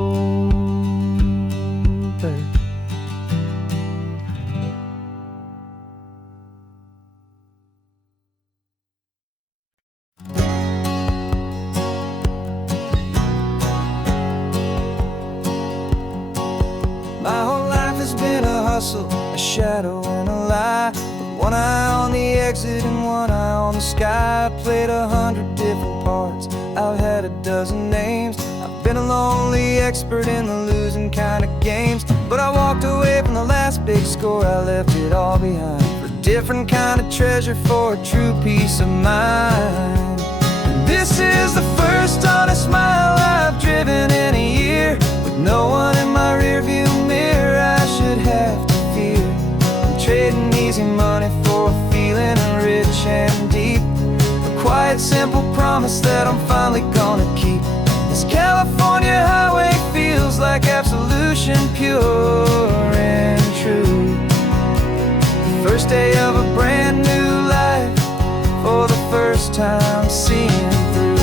My whole life has been a hustle, a shadow and a lie. With one eye on the exit and one eye on the sky. I played 100 different parts, I've had a dozen names. I've been a lonely expert in the losing kind of games. But I walked away from the last big score, I left it all behind for a different kind of treasure, for a true peace of mind. And this is the first honest mile I've driven in a year, with no one in my rearview mirror I should have to fear. I'm trading easy money for a feeling rich and deep, a quiet simple promise that I'm finally gonna keep. This California highway feels like absolution, pure and true. The first day of a brand new life, for the first time seeing through.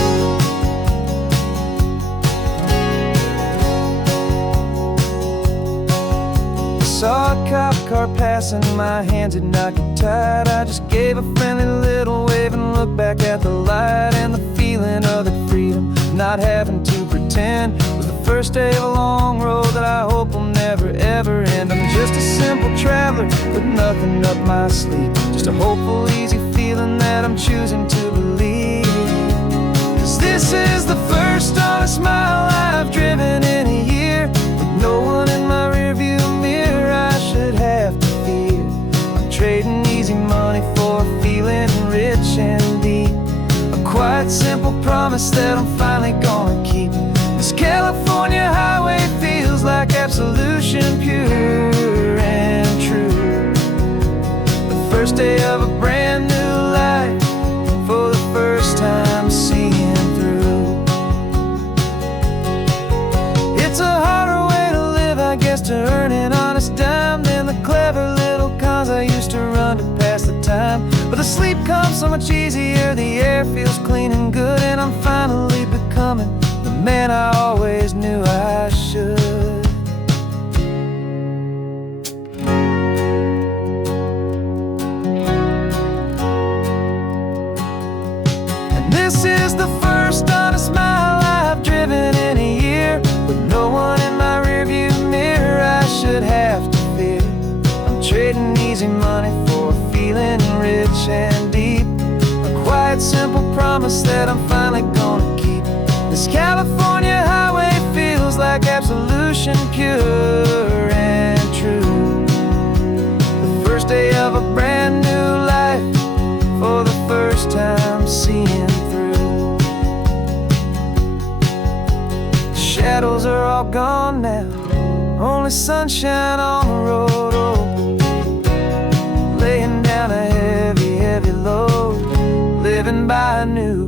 Saw a cop car passing, my hands had not get tied. I just gave a friendly little wave and looked back at the light. And the feeling of the freedom, not having to pretend, was the first day of a long road that I hope will never ever end. I'm just a simple traveler with nothing up my sleeve, just a hopeful, easy feeling that I'm choosing to believe. 'Cause this is the first honest mile I've driven in a year, with no one in my rearview mirror I should have to fear. I'm trading easy money for a feeling rich and deep, a quiet simple promise that I'm finally gonna keep. This California highway feels like absolution, pure and true. The first day of a brand new life, for the first time seeing through. It's a harder way to live, I guess, to earn an honest dime than the clever little cons I used to run to pass the time. But the sleep comes so much easier, the air feels clean and good, and I'm finally becoming the man I always knew I should. And this is the first honest mile I've driven in a year, with no one in my rearview mirror I should have to fear. I'm trading easy money for a feeling rich and deep, a quiet simple promise that I'm finally gonna keep. This California highway feels like absolution, pure and true. The first day of a brand new life, for the first time seeing through. The shadows are all gone now, only sunshine on the road. Oh, laying down a heavy, heavy load, living by a new